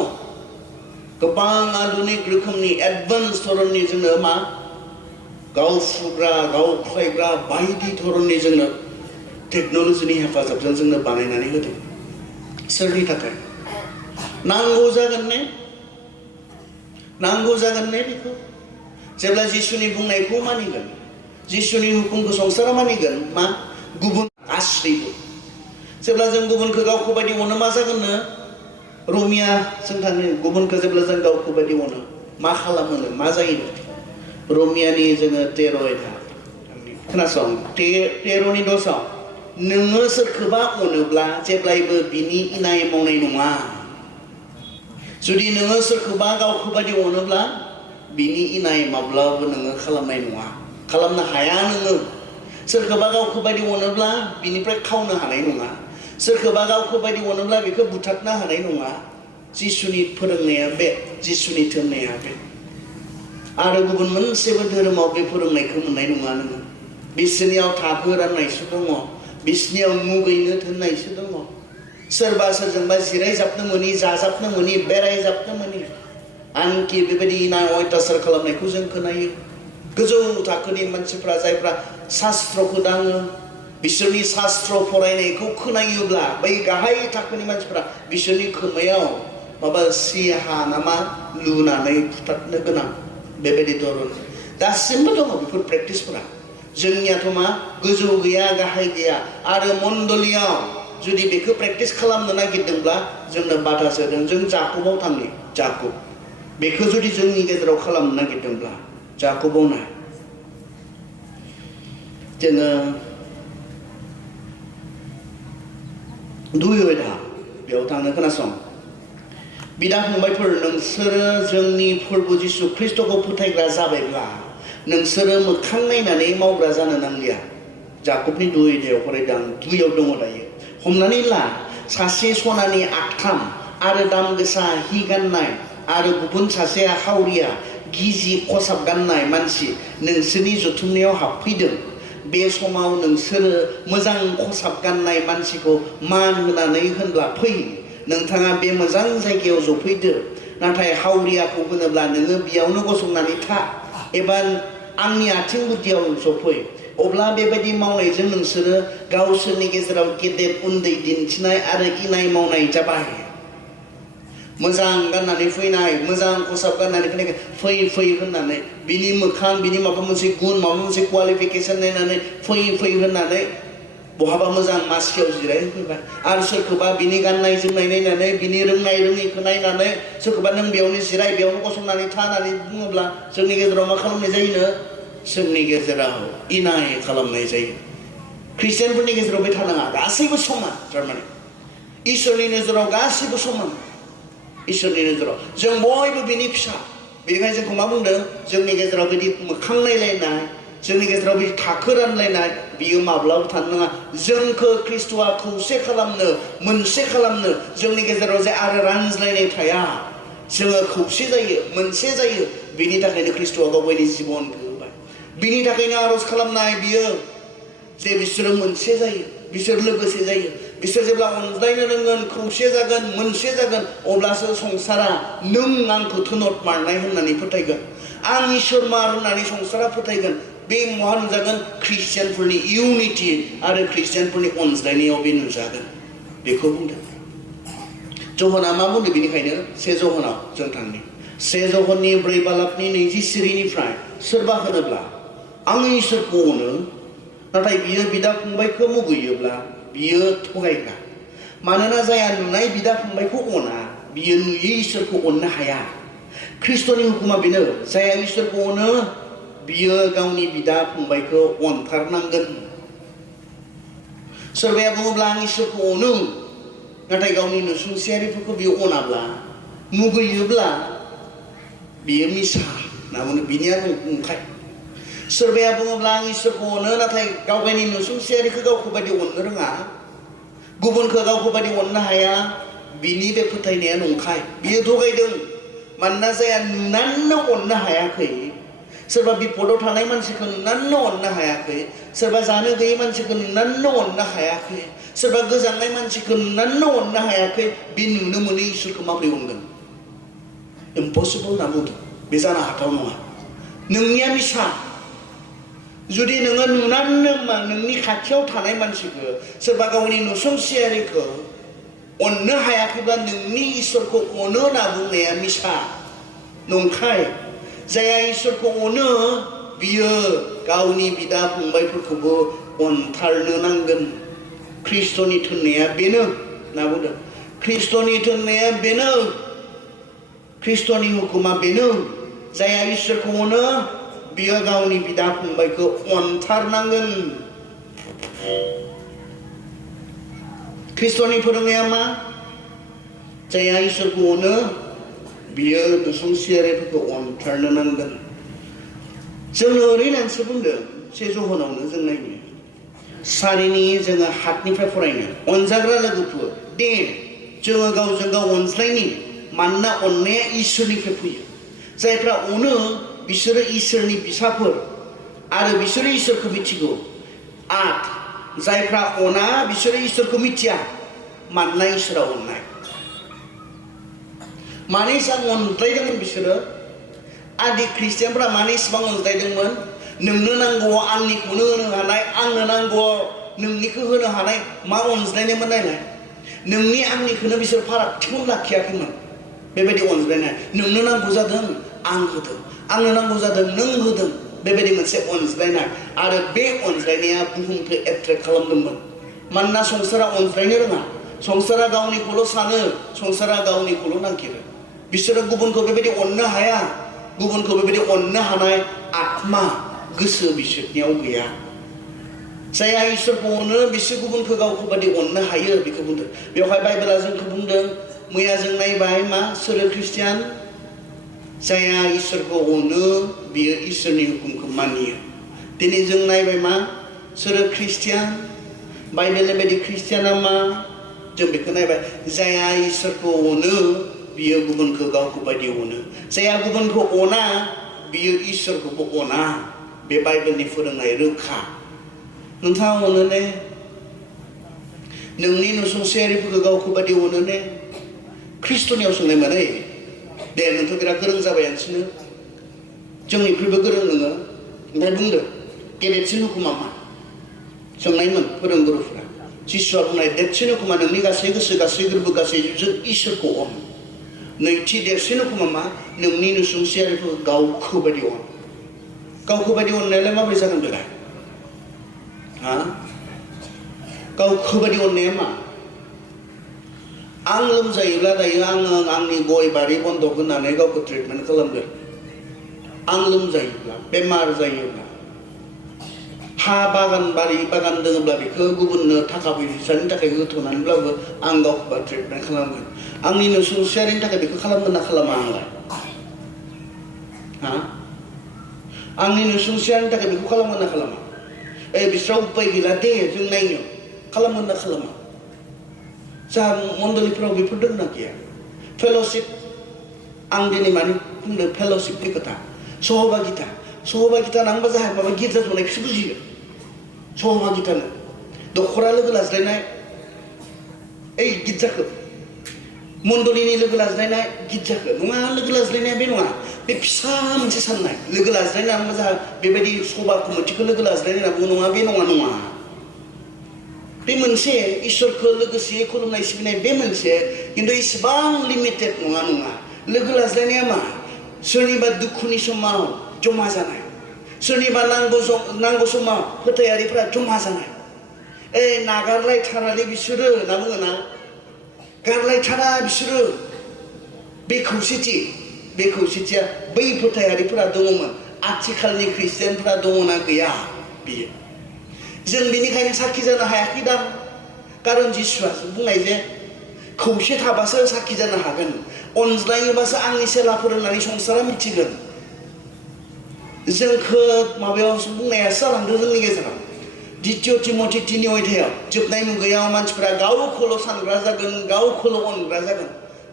गोबां आधुनिक रोखोमनि एडभान्स धरननि जोंनो मा गावफुग्रा गावख्लायग्रा बायदि धरननि जोंनो टेक्न'लजिनि हेफाजाबजों जोंनो बानायनानै होदों सोरनि थाखाय नांगौ जागोन ने बेखौ जेब्ला जिसुनि बुंनायखौ मानिगोन जिसुनि हुकुमखौ संसारा मानिगोन मा गुबुन गासैबो जेब्ला जों गुबुनखौ गावखौ बायदि अनो मा जागोननो रमिया जों थाङो गुबुनखौ जेब्ला जों गावखौ बायदि अनो मा खालामो मा जायो रमियानि जोङो 13 खोनासं 13नि 10 नोङो सोरखौबा अनोब्ला जेब्लायबो बिनि इनाय मावनाय नङा जुदि नोङो सोरखौबा गावखौ बायदि अनोब्ला बिनि इनाय माब्लाबो नोङो खालामनाय नङा खालामनो हाया नोङो सोरखौबा गावखौ बायदि अनोब्ला बिनिफ्राय खावनो हानाय नङा सोरखौबा गावखौ बायदि अनोब्ला बेखौ बुथारनो हानाय नङा जिसुनि फोरोंनाया बे जिसुनि थोननाया बे आरो गुबुन मोनसेबो धोरोमाव बे फोरोंनायखौ मोननाय नङा नोङो बिसोरनियाव थाखो राननायसो दङ बिसोरनियाव मुगैनो थोननायसो दङ सोरबा सोरजोंबा जिरायजाबनो मोनि जाजाबनो मोनि बेरायजाबनो मोनि आनखि बेबायदि इनाय अयथासार खालामनायखौ जों खोनायो गोजौ थाखोनि मानसिफ्रा जायफ्रा शास्त्रखौ दाङो बिसोरनि शास्त्र फरायनायखौ खोनायोब्ला बै गाहाय थाखोनि मानसिफ्रा बिसोरनि खोमायाव माबा सिहा नामा लुनानै फुथारनो गोनां बेबायदि धरन दासिमबो दङ बेफोर प्रेक्टिसफोरा जोंनियाथ' मा गोजौ गैया गाहाय गैया आरो मण्डलियाव जुदि बेखौ प्रेक्टिस खालामनो नागिरदोंब्ला जोंनो बाधा होदों जों जाकुबाव थांनि जाकुब बेखौ जुदि जोंनि गेजेराव खालामनो नागिरदोंब्ला जाकुबाव नाय जोङो दुयदा बेयाव थांनो खोनासं बिदा फंबायफोर नोंसोरो जोंनि फोरबो जिसु ख्रिस्टखौ फोथायग्रा जाबायब्ला नोंसोरो मोखां नायनानै मावग्रा जानो नांलिया जाकुबनि दुयदायाव फरायदों आं दुयाव दङ दायो हमनानै ला सासे सनानि आथाम आरो दाम गोसा हि गाननाय आरो गुबुन सासेया हावरिया गिजि खसाब गाननाय मानसि नोंसोरनि जथुमनायाव हाबफैदों बे समाव नोंसोरो मोजां खसाब गाननाय मानसिखौ मान होनानै होनब्ला फै नोंथाङा बे मोजां जायगायाव जफैदो नाथाय हावरियाखौ होनोब्ला नोङो बेयावनो गसंनानै था एबा आंनि आथिं गुदियाव जफै अब्ला बेबायदि मावनायजों नोंसोरो गावसोरनि गेजेराव गेदेर उन्दै दिन्थिनाय आरो इनाय मावनाय जाबाय मोजां गाननानै फैनाय मोजां खसाब गाननानै फैनाय फै फै होननानै बिनि मोखां बिनि माबा मोनसे गुन माबा मोनसे क्वालिफिकेसन नायनानै फै होननानै बहाबा मोजां मासियाव जिरायहोफैबाय आरो सोरखौबा बिनि गाननाय जोमनाय नायनानै बिनि रोंनाय रोङिखौ नायनानै सोरखौबा नों बेयावनो जिराय बेयावनो गसंनानै था होननानै बुङोब्ला जोंनि गेजेराव मा खालामनाय जायोनो जोंनि गेजेराव इनाय खालामनाय जायो ख्रिस्टियानफोरनि गेजेराव बे थानाङा गासैबो समान थारमाने इसोरनि नोजोराव गासैबो समान इसोरनि नोजोराव जों बयबो बिनि फिसा बेनिखायनो जोंखौ मा बुंदों जोंनि गेजेराव बिदि मोखां नायलायनाय जोंनि गेजेराव बिदि थाखो रानलायनाय बियो माब्लाबो थानो नाङा जोंखौ ख्रिस्ट'आ खौसे खालामनो मोनसे खालामनो जोंनि गेजेराव जे आरो रानज्लायनाय थाया जोङो खौसे जायो मोनसे जायो बेनि थाखायनो ख्रिस्ट'आ गावनि जिबनखौ होबाय बिनि थाखायनो आरज खालामनाय बियो जे बिसोरो मोनसे जायो बिसोर लोगोसे जायो बिसोर जेब्ला अनज्लायनो रोंगोन खौसे जागोन मोनसे जागोन अब्लासो संसारा नों आंखौ थोनद मारनाय होननानै फोथायगोन आं इसोर मार होननानै संसारा फोथायगोन बे मा नुजागोन ख्रिस्टियानफोरनि इउनिटि आरो ख्रिस्टियानफोरनि अनज्लायनायाव बे नुजागोन बेखौ बुंदों जहना मा बुंदों बेनिखायनो 1 जहनाव जों थांनि 1 जहननि 4 बालाबनि 20 सिरिनिफ्राय सोरबा होनोब्ला आं इसोरखौ अनो नाथाय बियो बिदा फंबायखौ मुगैयोब्ला बियो थगायग्रा मानोना जाया नुनाय बिदा फंबायखौ अना बियो नुयै इसोरखौ अननो हाया ख्रिस्ट'नि हुकुमा बेनो जाया इसोरखौ अनो बियो गावनि बिदा फंबायखौ अनथारनांगोन सोरबाया बुङोब्ला आं इसोरखौ अनो नाथाय गावनि नसुंसेयारिफोरखौ बियो अनाब्ला मुगैयोब्ला बियो मिसा होनना बुङो बिनिया नंखाय सोरबाया बुङोब्ला आं इसोरखौ अनो नाथाय गावनि नसुंसेयारिखौ गावखौ बायदि अननो रोङा गुबुनखौ गावखौ बायदि अननो हाया बिनि बे फोथायनाया नंखाय बियो थगायदों मानोना जाया नुनानैनो अननो हायाखै सोरबा बिपदाव थानाय मानसिखौ नुनानैनो अननो हायाखै सोरबा जानो गैयै मानसिखौ नुनानैनो अननो हायाखै सोरबा गोजांनाय मानसिखौ नुनानैनो अननो हायाखै बे नुनो मोनै इसोरखौ माबोरै अनगोन इम्पसिबल होनना बुंदों बे जानो हाथाव नङा नोंनिया मिसा जुदि नोङो नुनानैनो नोंनि खाथियाव थानाय मानसिखौ सोरबा गावनि नसुंसेयारिखौ अननो हायाखैब्ला नोंनि इसोरखौ अनो होनना बुंनाया मिसा नंखाय जाया इसोरखौ अनो बियो गावनि बिदा फंबायफोरखौबो अनथारनो नांगोन ख्रिस्ट'नि थोननाया बेनो होनना बुंदों ख्रिस्ट'नि थोननाया बेनो ख्रिस्ट'नि हुकुमा बेनो जायहा इसोरखौ अनो बियो गावनि बिदा फंबायखौ अनथारनांगोन ख्रिस्ट'नि फोरोंनाया मा जायहा इसोरखौ अनो बियो नसुंसेयारिफोरखौ अनथारनो नांगोन जोङो ओरैनोसो बुंदों 1 ज'हनावनो जों नायनो सारिनि जोङो हातनिफ्राय फरायनो अनजाग्रा लोगोफोर दे जोङो गावजों गाव अनज्लायनि मानोना अननाया इसोरनिफ्राय फैयो जायफ्रा अनो बिसोरो इसोरनि बिसाफोर आरो बिसोरो इसोरखौ मिथिगौ जायफ्रा अना बिसोरो इसोरखौ मिथिया मानोना इसोरा अननाय माने एसां अनज्लायदोंमोन बिसोरो आदि ख्रिस्टियानफ्रा माने एसेबां अनज्लायदोंमोन नोंनो नांगौ आंनिखौनो होनो हानाय आंनो नांगौ नोंनिखौ होनो हानाय मा अनज्लायनायमोन नायलाय नोंनि आंनिखौनो बिसोर फारागथिखौनो लाखियाखैमोन बेबायदि अनज्लायनाय नोंनो नांगौ जादों आं होदों आंनो नांगौ जादों नों होदों बेबायदि मोनसे अनज्लायनाय आरो बे अनज्लायनाया बुहुमखौ एट्रेक्ट खालामदोंमोन मानोना संसारा अनज्लायनो रोङा संसारा गावनिखौल' सानो संसारा गावनिखौल' नागिरो बिसोरो गुबुनखौ बेबायदि अननो हाया गुबुनखौ बेबायदि अननो हानाय आत्मा गोसो बिसोरनियाव गैया जायहा इसोरखौ अनो बिसोर गुबुनखौ गावखौ बायदि अननो हायो बेखौ बुंदों बेवहाय बाइबेला जोंखौ बुंदों मैया जों नायबाय मा सोर ख्रिस्टियान जायहा इसोरखौ अनो बियो इसोरनि हुकुमखौ मानियो दिनै जों नायबाय मा सोर ख्रिस्टियान बाइबेलनि बायदि ख्रिस्टियाना मा जों बेखौ नायबाय जायहा इसोरखौ अनो बियो गुबुनखौ गावखौ बायदि अनो जायहा गुबुनखौ अना बियो इसोरखौबो अना बे बाइबेलनि फोरोंनाय रोखा नोंथाङा अनो ने नोंनि नसुंसेयारिफोरखौ गावखौ बायदि अनो ने ख्रिस्ट'नियाव सोंनाय माने दे नोंथ' बिराद गोरों जाबायानोसैनो जोंनिख्रुइबो गोरों नोङो ओमफ्राय बुंदो गेदेरसिन हुकुमा मा सोंनायमोन फोरोंगुरुफोरा जिसुआ बुंनाय देरसिन हुकुमा नोंनि गासै गोसो गासै गोरबो गासै जिबजों इसोरखौ अन नैथि देरसिन हुकुमा मा नोंनि नसुंसेयारिफोरखौ गावखौ बायदि अन गावखौ बायदि अननायालाय माबोरै जागोन बेलाय गावखौ बायदि अननाया मा आं लोमजायोब्ला दायो आङो आंनि गय बारि बन्दक होनानै गावखौ ट्रिटमेन्ट खालामगोन आं लोमजायोब्ला बेमार जायोब्ला हा बागान बारि बागान दङब्ला बेखौ गुबुननो थाखा फैसानि थाखाय होथ'नानैब्लाबो आं गावखौ ट्रिटमेन्ट खालामगोन आंनि नसुंसेयारिनि थाखाय बेखौ खालामगोन ना खालामा आंलाय आंनि नसुंसेयारिनि थाखाय बेखौ खालामगोन ना खालामा बिस्रा उपाय गैला दे जों नायनो खालामगोन ना खालामा जोंहा मण्डलिफोराव बेफोर दं ना गैया फेल'शिप आं दिनै माने बुंदों फेल'शिपनि खोथा सहभागिता नांबा जाहा माबा गिर्जा जनायखौसो बुजियो सहभागितानो दखरा लोगो लाज्लायनाय गिर्जाखौ मण्डलिनि लोगो लाज्लायनाय गिर्जाखौ नङा लोगो लाज्लायनाया बे नङा बे फिसा मोनसे साननाय लोगो लाज्लायनाय नांबा जाहा बेबायदि सभा कमिटिखौ लोगो लाज्लायनाय होनना बुङो नङा बे नङा बे मोनसे इसोरखौ लोगोसे खुलुमनाय सिबिनाय बे मोनसे खिन्थु इसेबां लिमिटेड नङा लोगो लाज्लायनाया मा सोरनिबा दुखुनि समाव जमा जानाय सोरनिबा नांगौ समाव फोथायारिफ्रा जमा जानाय नागारलायथारालै बिसोरो होनना बुङो ना गारलायथारा बिसोरो बे खौसेथिया बै फोथायारिफोरा दङमोन आथिखालनि ख्रिस्टियानफोरा दङना गैया बियो जों बेनिखायनो साखि जानो हायाखै दा कारन जिसुआ बुंनाय जे खौसे थाबासो साखि जानो हागोन अनज्लायोबासो आंनि सेलाफोर होननानै संसारा मिथिगोन जोंखौ माबायाव बुंनायासो जालांदों जोंनि गेजेराव द्वितीय तिमथि 3 अध्यायाव जोबनाय मुगायाव मानसिफोरा गावखौल' सानग्रा जागोन गावखौल' अनग्रा जागोन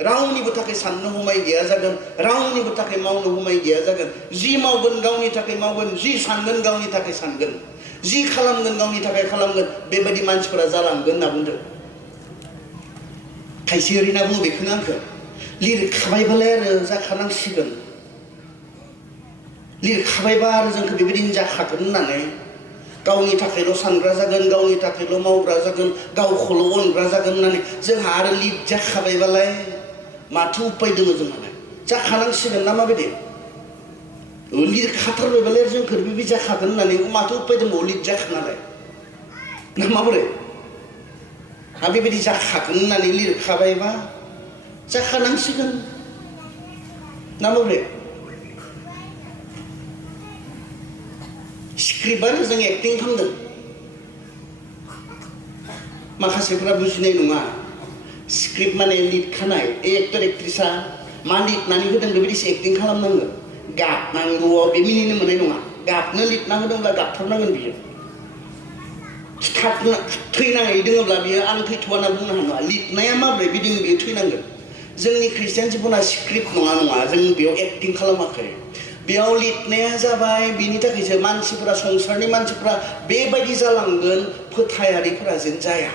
रावनिबो थाखाय साननो हमाय गैया जागोन रावनिबो थाखाय मावनो हमाय गैया जागोन जि मावगोन गावनि थाखाय मावगोन जि सानगोन गावनि थाखाय सानगोन जि खालामगोन गावनि थाखाय खालामगोन बेबायदि मानसिफोरा जालांगोन होनना बुंदों खायसे ओरैना बुङो बेखौनो आंखौ लिरखाबायबालाय आरो जाखानांसिगोन लिरखाबायबा आरो जोंखौ बेबायदिनो जाखागोन होननानै गावनि थाखायल' सानग्रा जागोन गावनि थाखायल' मावग्रा जागोन गावखौल' अनग्रा जागोन होननानै जोंहा आरो लिरजाखाबायबालाय माथो उपाय दङ जोंहालाय जाखानांसिगोन ना माबायदि लिरखाथारबायबालाय जोंखौ बेबायदि जाखागोन होननानै माथो उपाय दंबावो लिरजाखानालाय ना माबोरै हा बेबायदि जाखागोन होननानै लिरखाबायबा जाखानांसिगोन ना माब्रै स्क्रिप्टआनो जों एक्टिं खालामदों माखासेफोरा बुजिनाय नङा स्क्रिप्ट माने लिरखानाय एक्टर एक्ट्रिसा मा लिरनानै होदों बेबायदिसो एक्टिं खालामनांगोन गाबनांगौआव बे मिनिनो मोननाय नङा गाबनो लिरना होदोंब्ला गाबथारनांगोन बियो थैनानै दोङोब्ला बियो आं थैथ'वा होनना बुंनो हानाय नङा लिरनाया माब्रै बिदिनो बियो थैनांगोन जोंनि ख्रिस्टियान जिबना स्क्रिप्ट नङा जों बेयाव एक्टिं खालामाखै बेयाव लिरनाया जाबाय बिनि थाखायसो मानसिफोरा संसारनि मानसिफोरा बेबायदि जालांगोन फोथायारिफोरा जेन जाया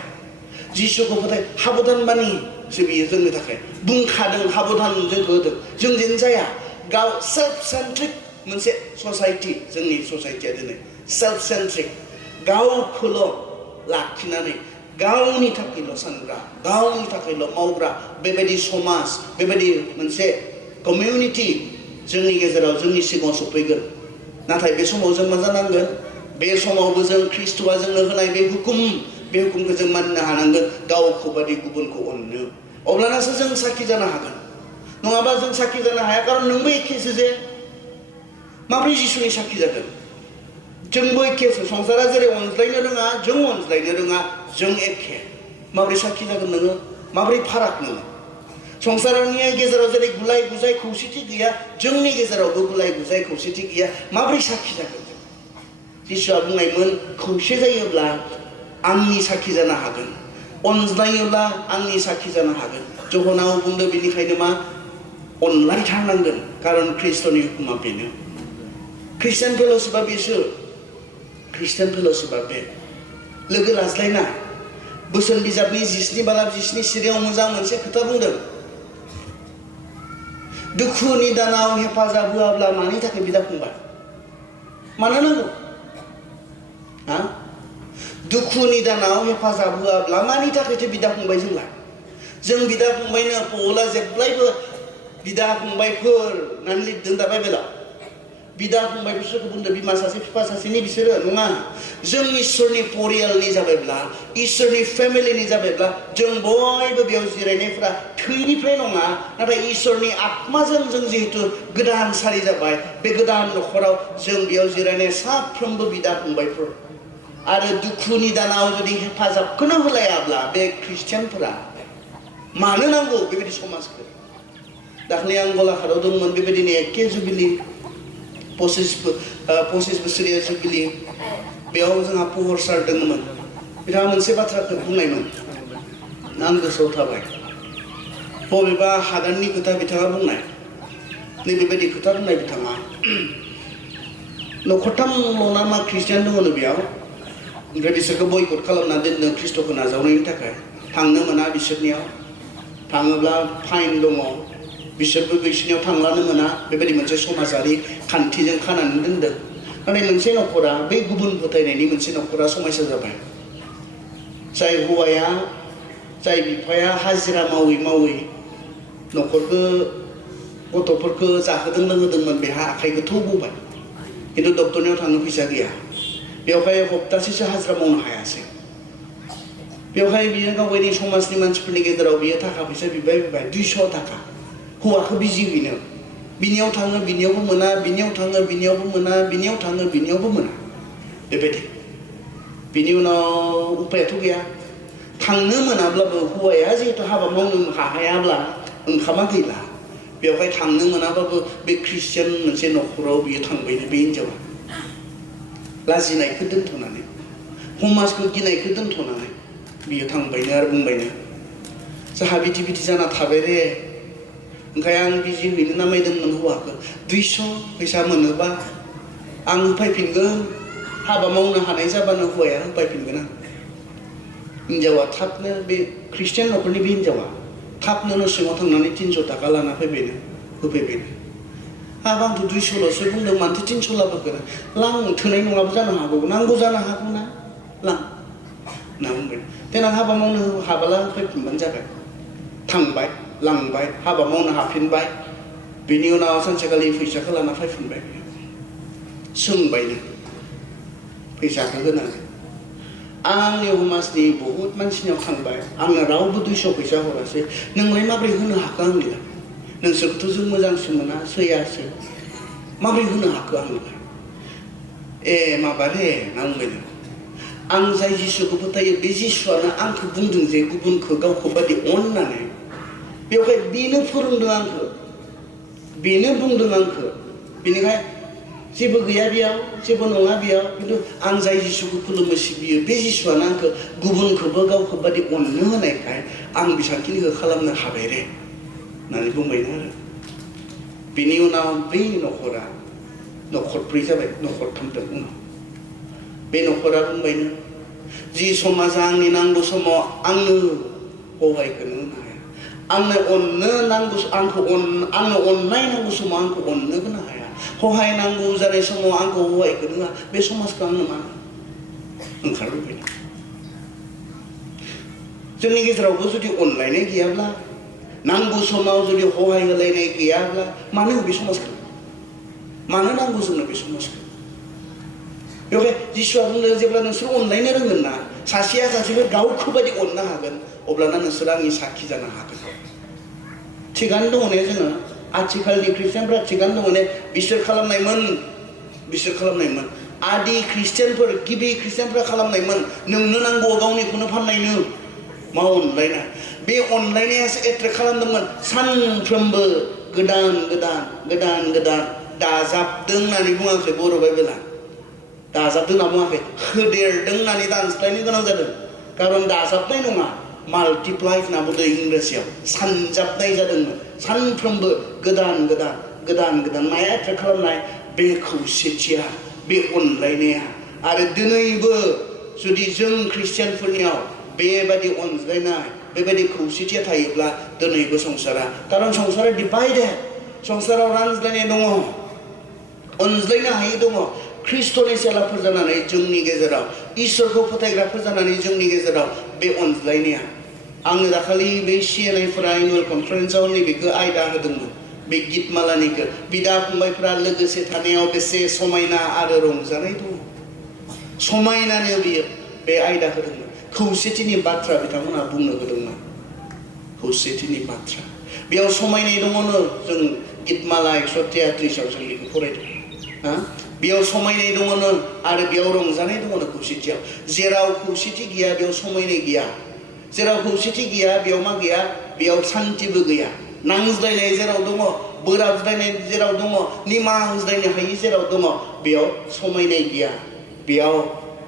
जिसुखौ फोथाय हाबधानबानिसो बियो जोंनि थाखाय बुंखादों हाबधान जोंखौ होदों जों जेन जाया गाव सेल्फ सेन्ट्रिक मोनसे ससाइटि जोंनि ससाइटिया दिनै सेल्फ सेन्ट्रिक गावखौल' लाखिनानै गावनि थाखायल' सानग्रा गावनि थाखायल' मावग्रा बेबायदि समाज बेबायदि मोनसे कमिउनिटि जोंनि गेजेराव जोंनि सिगाङाव सफैगोन नाथाय बे समाव जों मा जानांगोन बे समावबो जों ख्रिस्ट'आ जोंनो होनाय बे हुकुमखौ जों मानिनो हानांगोन गावखौ बादि गुबुनखौ अननो अब्लानासो जों साखि जानो हागोन नङाबा जों साखि जानो हाया खारन नोंबो एखेसो जे माब्रै जिसुनि साखि जागोन जोंबो एखेसो संसारा जेरै अनज्लायनो रोङा जों अनज्लायनो रोङा जों एखे माब्रै साखि जागोन नोङो माब्रै फाराग नोङो संसारनि गेजेराव जेरै गुलाय गुजाय खौसेथि गैया जोंनि गेजेरावबो गुलाय गुजाय खौसेथि गैया माब्रै साखि जागोन जों जिसुआ बुंनायमोन खौसे जायोब्ला आंनि साखि जानो हागोन अनज्लायोब्ला आंनि साखि जानो हागोन जहनाव बुंदों बेनिखायनो मा अनलायथारनांगोन खारन ख्रिस्ट'नि हुकुमा बेनो ख्रिस्टियान फेल'शिपआ बेसो ख्रिस्टियान फेल'शिपआ बे लोगो लाज्लायना बोसोन बिजाबनि 17 सिरियाव मोजां मोनसे खोथा बुंदों दुखुनि दानाव हेफाजाब होआब्ला मानि थाखाय बिदा फंबाय मानो नांगौ हा दुखुनि दानाव हेफाजाब होआब्ला मानि थाखायथो बिदा फंबाय जों बिदा फंबायनो पौला जेब्लायबो बिदा फंबायफोर होननानै लिरदों दा बाइबेलाव बिदा फंबायफोरखौ बुंदों बिमा सासे बिफा सासेनि बिसोरो नङा जों इसोरनि परियालनि जाबायब्ला इसोरनि फेमिलिनि जाबायब्ला जों बयबो बेयाव जिरायनायफ्रा थैनिफ्राय नङा नाथाय इसोरनि आत्माजों जों जिहेतु गोदान सारि जाबाय बे गोदान नखराव जों बेयाव जिरायनाय साफ्रोमबो बिदा फंबायफोर आरो दुखुनि दानाव जुदि हेफाजाबखौनो होलायाब्ला बे ख्रिस्टियानफोरा मानो नांगौ बेबायदि समाजखौ दाख्लै आं गलाघाटआव दंमोन बेबायदिनो एखे जुबिलि 25 बोसोरिया जुबिलि बेयाव जोंहा पहर सार दंमोन बिथाङा मोनसे बाथ्राखौ बुंनायमोन आं गोसोआव थाबाय बबेबा हादाननि खोथा बिथाङा बुंनाय नैबेबायदि खोथा बुंनाय बिथाङा न'खरथामल' ना मा ख्रिस्टियान दङनो बेयाव ओमफ्राय बिसोरखौ बयकट खालामना दोननो ख्रिस्ट'खौ नाजावनायनि थाखाय थांनो मोना बिसोरनियाव थाङोब्ला फाइन दङ बिसोरबो बिसोरनियाव थांलानो मोना बेबायदि मोनसे समाजारि खान्थिजों खानानै दोनदों नाथाय मोनसे न'खरा बे गुबुन फोथायनायनि मोनसे न'खरा समस्या जाबाय जाय हौवाया जाय बिफाया हाजिरा मावै न'खरखौ गथ'फोरखौ जाहोदों लोंहोदोंमोन बेहा आखाइ गोथौ बौबाय खिन्थु डक्टरनियाव थांनो फैसा गैया बेवहाय हप्तासेसो हाजिरा मावनो हायासै बेवहाय बियो गावनि समाजनि मानसिफोरनि गेजेराव बियो थाखा फैसा बिबाय 200 थाखा हौवाखौ बिजि हैनो बिनियाव थाङो बिनियावबो मोना बिनियाव थाङो बिनियावबो मोना बिनियाव थाङो बिनियावबो मोना बेबायदि बिनि उनाव उपायथ' गैया थांनो मोनाब्लाबो हौवाया जिहेतु हाबा मावनो हायाब्ला ओंखामा गैला बेवहाय थांनो मोनाबाबो बे ख्रिस्टियान मोनसे न'खराव बियो थांबायनो बे हिनजावा लाजिनायखौ दोनथ'नानै समाजखौ गिनायखौ दोनथ'नानै बियो थांबायनो आरो बुंबायनो जोंहा बिदि जाना थाबाय रे ओंखाय आं बिजि हैनो नामायदोंमोन हौवाखौ 200 फैसा मोनोबा आं होफैफिनगोन हाबा मावनो हानाय जाबानो हौवाया होफैफिनगोन आं हिनजावा थाबनो बे ख्रिस्टियान न'खरनि बे हिनजावा थाबनो न' सिङाव थांनानै 300 थाखा लाना फैबायनो होफैबायनो हाब आंथ' 200ल'सो बुंदों मानोथो 300 लाबोगोन लां थोनाय नङाबो जानो हागौ नांगौ जानो हागौ ना लां होनना बुंबाय देनां हाबा मावनो हाबाला होफैफिनबानो जाबाय थांबाय लांबाय हाबा मावनो हाफिनबाय बिनि उनाव सानसेखालि फैसाखौ लाना फैफिनबाय सोंबायनो फैसाखौ होनानै आंनि समाजनि बहुत मानसिनियाव थांबाय आंनो रावबो 200 फैसा हरासै नोंलाय माबोरै होनो हाखो आंनिलाय नोंसोरखौथ' जों मोजांसो मोना सैयासै माबोरै होनो हाखो आंनिलाय माबा रे नांबायनो आं जाय जिसुखौ फोथायो बे जिसुआनो आंखौ बुंदों जे गुबुनखौ गावखौ बादि अननानै बेवहाय बेनो फोरोंदों आंखौ बेनो बुंदों आंखौ बेनिखाय जेबो गैया बेयाव जेबो नङा बेयाव खिन्थु आं जाय जिसुखौ खुलुमो सिबियो बे जिसुआनो आंखौ गुबुनखौबो गावखौ बादि अननो होनायखाय आं बेसांखिनिखौ खालामनो हाबाय रे होननानै बुंबायनो आरो बेनि उनाव बै न'खरा न'खरब्रै जाबाय न'खरथामदों उनाव बे न'खरा बुंबायनो जि समाजा आंनि नांगौ समाव आंनो हहायखौनो होनो हाया आंनो अननो नांगौ आंनो अननाय नांगौ समाव आंखौ अननो होनो हाया हहाय नांगौ जानाय समाव आंखौ हहायखौनो होआ बे समाजखौ आंनो मा ओंखारबोबाय जोंनि गेजेरावबो जुदि अनलायनाय गैयाब्ला नांगौ समाव जुदि हहाय होलायनाय गैयाब्ला मानो बे समाजखौ मानो नांगौ जोंनो बे समाजखौ बेवहाय जिसुआ बुंदों जेब्ला नोंसोर अनलायनो रोंगोन ना सासेया सासेखौ गावखौ बायदि अननो हागोन अब्लाना नोंसोर आंनि साखि जानो हागोन थिगानो दङ ने जोङो आथिखालनि ख्रिस्टियानफ्रा थिगानो दङ ने बिसोर खालामनायमोन आदि ख्रिस्टियानफोर गिबि ख्रिस्टियानफ्रा खालामनायमोन नोंनो नांगौ गावनिखौनो फाननायनो मा अनलायनाय बे अनलायनायासो एट्रेक्ट खालामदोंमोन सानफ्रोमबो गोदान दाजाबदों होननानै बुङाखै बर' बाइबेला दाजाबदों होनना बुङाखै होदेरदों होननानै दानस्लायनो गोनां जादों खारन दाजाबनाय नङा माल्टिप्लाइ होनना बुंदों इंराजियाव सानजाबनाय जादोंमोन सानफ्रोमबो गोदान माया एट्रेक्ट खालामनाय बे खौसेथिया बे अनलायनाया आरो दिनैबो जुदि जों ख्रिस्टियानफोरनियाव बेबायदि अनज्लायनाय बेबायदि खौसेथिया थायोब्ला दिनैबो संसारा खारन संसारा डिभाइडेड संसाराव रानज्लायनाय दङ अनज्लायनो हायै दङ ख्रिस्ट'नि सेलाफोर जानानै जोंनि गेजेराव इसोरखौ फोथायग्राफोर जानानै जोंनि गेजेराव बे अनज्लायनाया आंनो दाखालि बे CNIफोरा एनुवेल कनफारेन्सआव नैबेखौ आयदा होदोंमोन बे गितमालानिखौ बिदा फंबायफ्रा लोगोसे थानायाव बेसे समायना आरो रंजानाय दङ समायनानो बियो बे आयदा होदोंमोन खौसेथिनि बाथ्रा बिथांमोनहा बुंनो होदोंमोन खौसेथिनि बाथ्रा बेयाव समायनाय दङनो जों गितमाला 133आव जों बेखौ फरायदों बेयाव समायनाय दङनो आरो बेयाव रंजानाय दङनो खौसेथियाव जेराव खौसेथि गैया बेयाव समायनाय गैया जेराव खौसेथि गैया बेयाव मा गैया बेयाव सान्थिबो गैया नांज्लायनाय जेराव दङ बोराबज्लायनाय जेराव दङ निमाहा होज्लायनो हायि जेराव दङ बेयाव समायनाय गैया बेयाव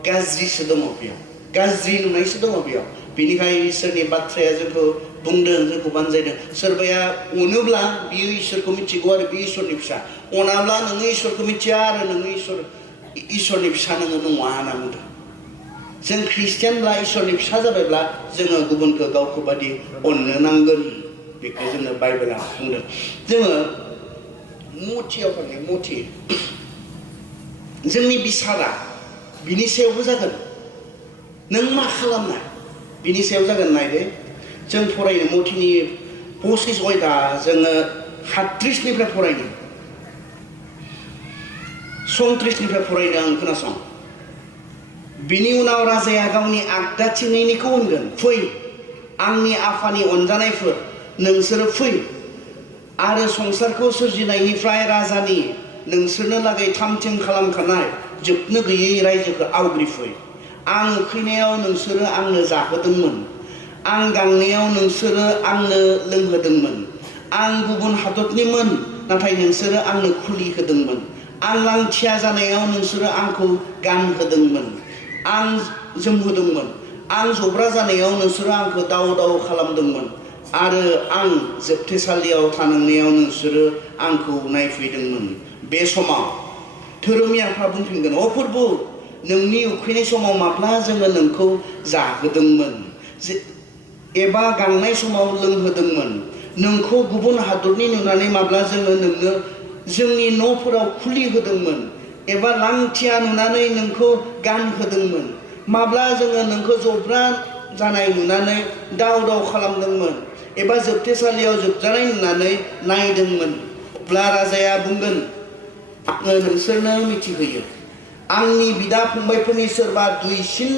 गाज्रिसो दङ बेयाव गाज्रि नुनायसो दङ बेयाव बेनिखायनो इसोरनि बाथ्राया जोंखौ बुंदों जोंखौ बानजायदों सोरबाया अनोब्ला बियो इसोरखौ मिथिगौ आरो बे इसोरनि फिसा अनाब्ला नोङो इसोरखौ मिथिया आरो नोङो इसोरनि फिसा नोङो नङा होनना बुंदों जों ख्रिस्टियानब्ला इसोरनि फिसा जाबायब्ला जोङो गुबुनखौ गावखौ बादि अननो नांगोन बेखौ जोङो बाइबेला बुंदों जोङो मथियाव थांनाय मथि जोंनि बिसारा बिनि सायावबो जागोन नों मा खालामनाय बिनि सायाव जागोन नायदे जों फरायनो मथिनि 25 अयदा जोङो 37निफ्राय फरायनो 34निफ्राय फरायनो आं खोनासं बिनि उनाव राजाया गावनि आगदाथिङैनिखौ होनगोन फै आंनि आफानि अनजानायफोर नोंसोरो फै आरो संसारखौ सोरजिनायनिफ्राय राजानि नोंसोरनो लागै थामथिं खालामखानाय जोबनो गैयै रायजोखौ आवग्रिफै आं उखैनायाव नोंसोरो आंनो जाहोदोंमोन आं गांनायाव नोंसोरो आंनो लोंहोदोंमोन आं गुबुन हादरनिमोन नाथाय नोंसोरो आंनो खुलि होदोंमोन आं लांथिया जानायाव नोंसोरो आंखौ गानहोदोंमोन आं जोमहोदोंमोन आं जब्रा जानायाव नोंसोरो आंखौ दाव खालामदोंमोन आरो आं जोबथेसालियाव थानांनायाव नोंसोरो आंखौ नायफैदोंमोन बे समाव धोरोमियाफ्रा बुंफिनगोन अ प्रभु नोंनि उखैनाय समाव माब्ला जोङो नोंखौ जाहोदोंमोन एबा गांनाय समाव लोंहोदोंमोन नोंखौ गुबुन हादरनि नुनानै माब्ला जोङो नोंनो जोंनि न'फोराव खुलि होदोंमोन एबा लांथिया नुनानै नोंखौ गानहोदोंमोन माब्ला जोङो नोंखौ जब्रा जानाय नुनानै दाव खालामदोंमोन एबा जोबथेसालियाव जोबजानाय नुनानै नायदोंमोन अब्ला राजाया बुंगोन आङो नोंसोरनो मिथिहोयो आंनि बिदा फंबायफोरनि सोरबा दुइसिन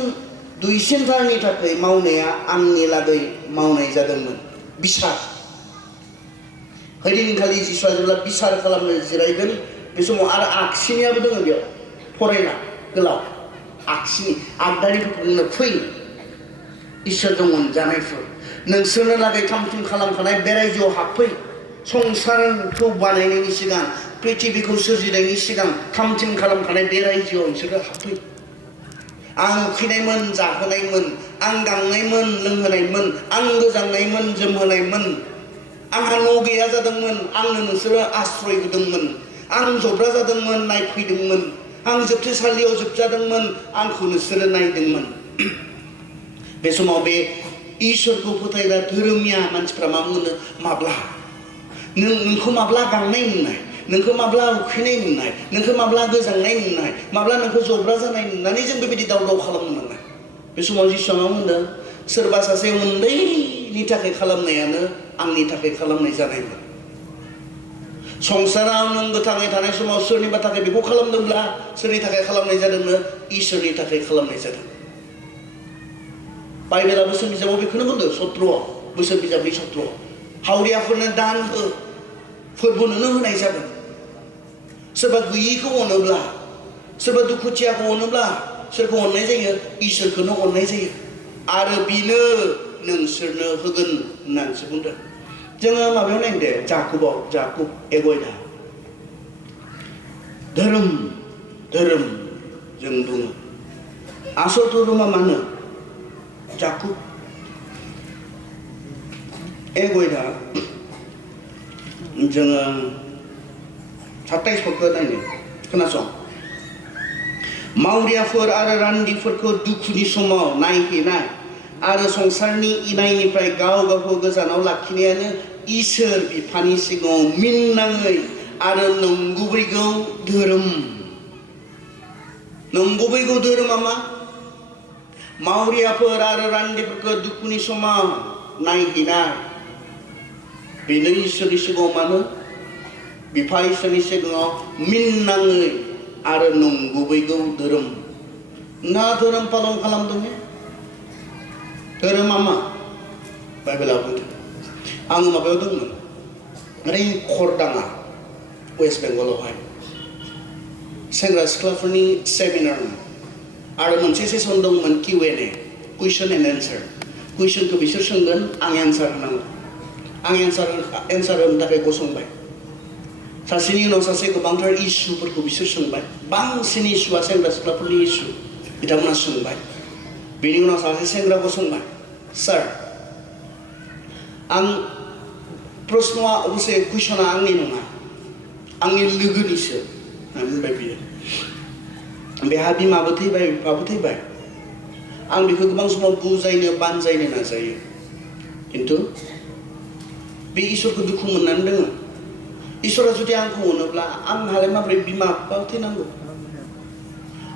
दुइसिनथारनि थाखाय मावनाया आंनि लागै मावनाय जादोंमोन बिसार हैदिनखालि जिसुआ जेब्ला बिसार खालामनो जिरायगोन बे समाव आरो आगसिनियाबो दङ बेयाव फरायना गोलाव आगसिनि आगदारिफोरखौ फै इसोरजों अनजानायफोर नोंसोरनो लागै थामथिम खालामखानाय बे रायजोआव हाबफै संसारखौ बानायनायनि सिगां पृथिबीखौ सोरजिनायनि सिगां थामथिम खालामखानाय बे रायजोआव नोंसोरो हाबफै आं उखैनायमोन जाहोनायमोन आं गांनायमोन लोंहोनायमोन आं गोजांनायमोन जोमहोनायमोन आंहा न' गैया जादोंमोन आंनो नोंसोरो आश्रय होदोंमोन आं जब्रा जादोंमोन नायफैदोंमोन आं जोबथेसालियाव जोबजादोंमोन आंखौ नोंसोरो नायदोंमोन बे समाव बे इसोरखौ फोथायग्रा धोरोमिया मानसिफ्रा मा बुङो माब्ला नोंखौ माब्ला गांनाय मोननाय नोंखौ माब्ला उखैनाय मोननाय नोंखौ माब्ला गोजांनाय मोननाय माब्ला नोंखौ जब्रा जानाय मोननानै जों बेबायदि दाव दाव खालामनो मोननाय बे समाव जिसुआ मा बुंदों सोरबा सासे उन्दैनि थाखाय खालामनायानो आंनि थाखाय खालामनाय जानायमोन संसाराव नों गोथाङै थानाय समाव सोरनिबा थाखाय बेखौ खालामदोंब्ला सोरनि थाखाय खालामनाय जादोंनो इसोरनि थाखाय खालामनाय जादों बाइबेला बोसोर बिजाबाव बेखौनो बुंदों सत्र'आव बोसोर बिजाबनि सत्र'आव हावरियाफोरनो दान हो फोरबोनोनो होनाय जागोन सोरबा गैयिखौ अनोब्ला सोरबा दुखुथियाखौ अनोब्ला सोरखौ अननाय जायो इसोरखौनो अननाय जायो आरो बिनो नोंसोरनो होगोन होननानैसो बुंदों जोङो माबायाव नायदो दे जाकुब एगयदा धोरोम जों बुङो आसल धोरोमा मानो जाकुब एगयदा जोङो 27 पदखौ नायनो खोनासं मावरियाफोर आरो रान्दिफोरखौ दुखुनि समाव नायहैनाय आरो संसारनि इनायनिफ्राय गावखौ गोजानाव लाखिनायानो इसोर बिफानि सिगाङाव मिन्नाङै आरो नंगुबैगौ धोरोमा मा मावरियाफोर आरो रान्दिफोरखौ दुखुनि समाव नायहैनाय बेनो इसोरनि सिगाङाव मानो बिफा इसोरनि सिगाङाव मिन्नाङै आरो नंगुबैगौ धोरोम ना धोरोम पालन खालामदों धोरोमा मा बाइबेला बुंदों आङो माबायाव दंमोन ओरै खरदाङा वेस्ट बेंगलावहाय सेंग्रा सिख्लाफोरनि सेमिनारमोन आरो मोनसे सेसन दंमोन Q&A कुइसन एन्ड एन्सार कुइसनखौ बिसोर सोंगोन आं एन्सार होनांगौ आं एन्सार होनो थाखाय गसंबाय सासेनि उनाव सासे गोबांथार इसुफोरखौ बिसोर सोंबाय बांसिन इसुआ सेंग्रा सिख्लाफोरनि इसु बिथांमोना सोंबाय बेनि उनाव सासे सेंग्रा गसंबाय सार आं प्रश्नआ अबसे कुइसना आंनि नङा आंनि लोगोनिसो होननानै बुंबाय बियो बेहा बिमाबो थैबाय बिफाबो थैबाय आं बेखौ गोबां समाव बुजायनो बानजायनो नाजायो खिन्थु बे इसोरखौ दुखु मोननानै दङ इसोरा जुदि आंखौ अनोब्ला आंहालाय माबोरै बिमा बिफा थैनांगौ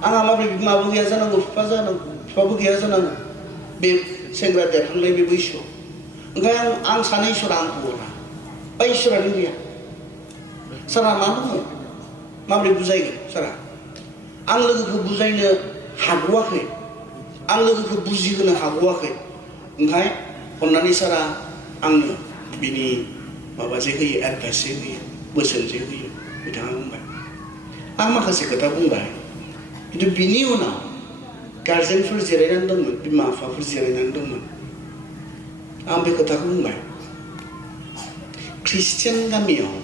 आंहा माबोरै बिमाबो गैया जानांगौ बिफाबो गैया जानांगौ बे सेंग्रा देरहांनाय बे बैसोआव ओंखायनो आं सानो इसोरा आंखौ अना बा इसोरानो गैया सारा मा बुङो माबोरै बुजायगोन सारा आं लोगोखौ बुजायनो हागवाखै आं लोगोखौ बुजिहोनो हागवाखै ओंखाय अननानै सारा आंनो बिनि माबासे होयो एडभाइस होयो बोसोनसे होयो बिथाङा बुंबाय आं माखासे खोथा बुंबाय खिन्थु बिनि उनाव गार्जेनफोर जिरायनानै दंमोन बिमा बिफाफोर जिरायनानै दंमोन आं बे खोथाखौ बुंबाय ख्रिस्टियान गामियाव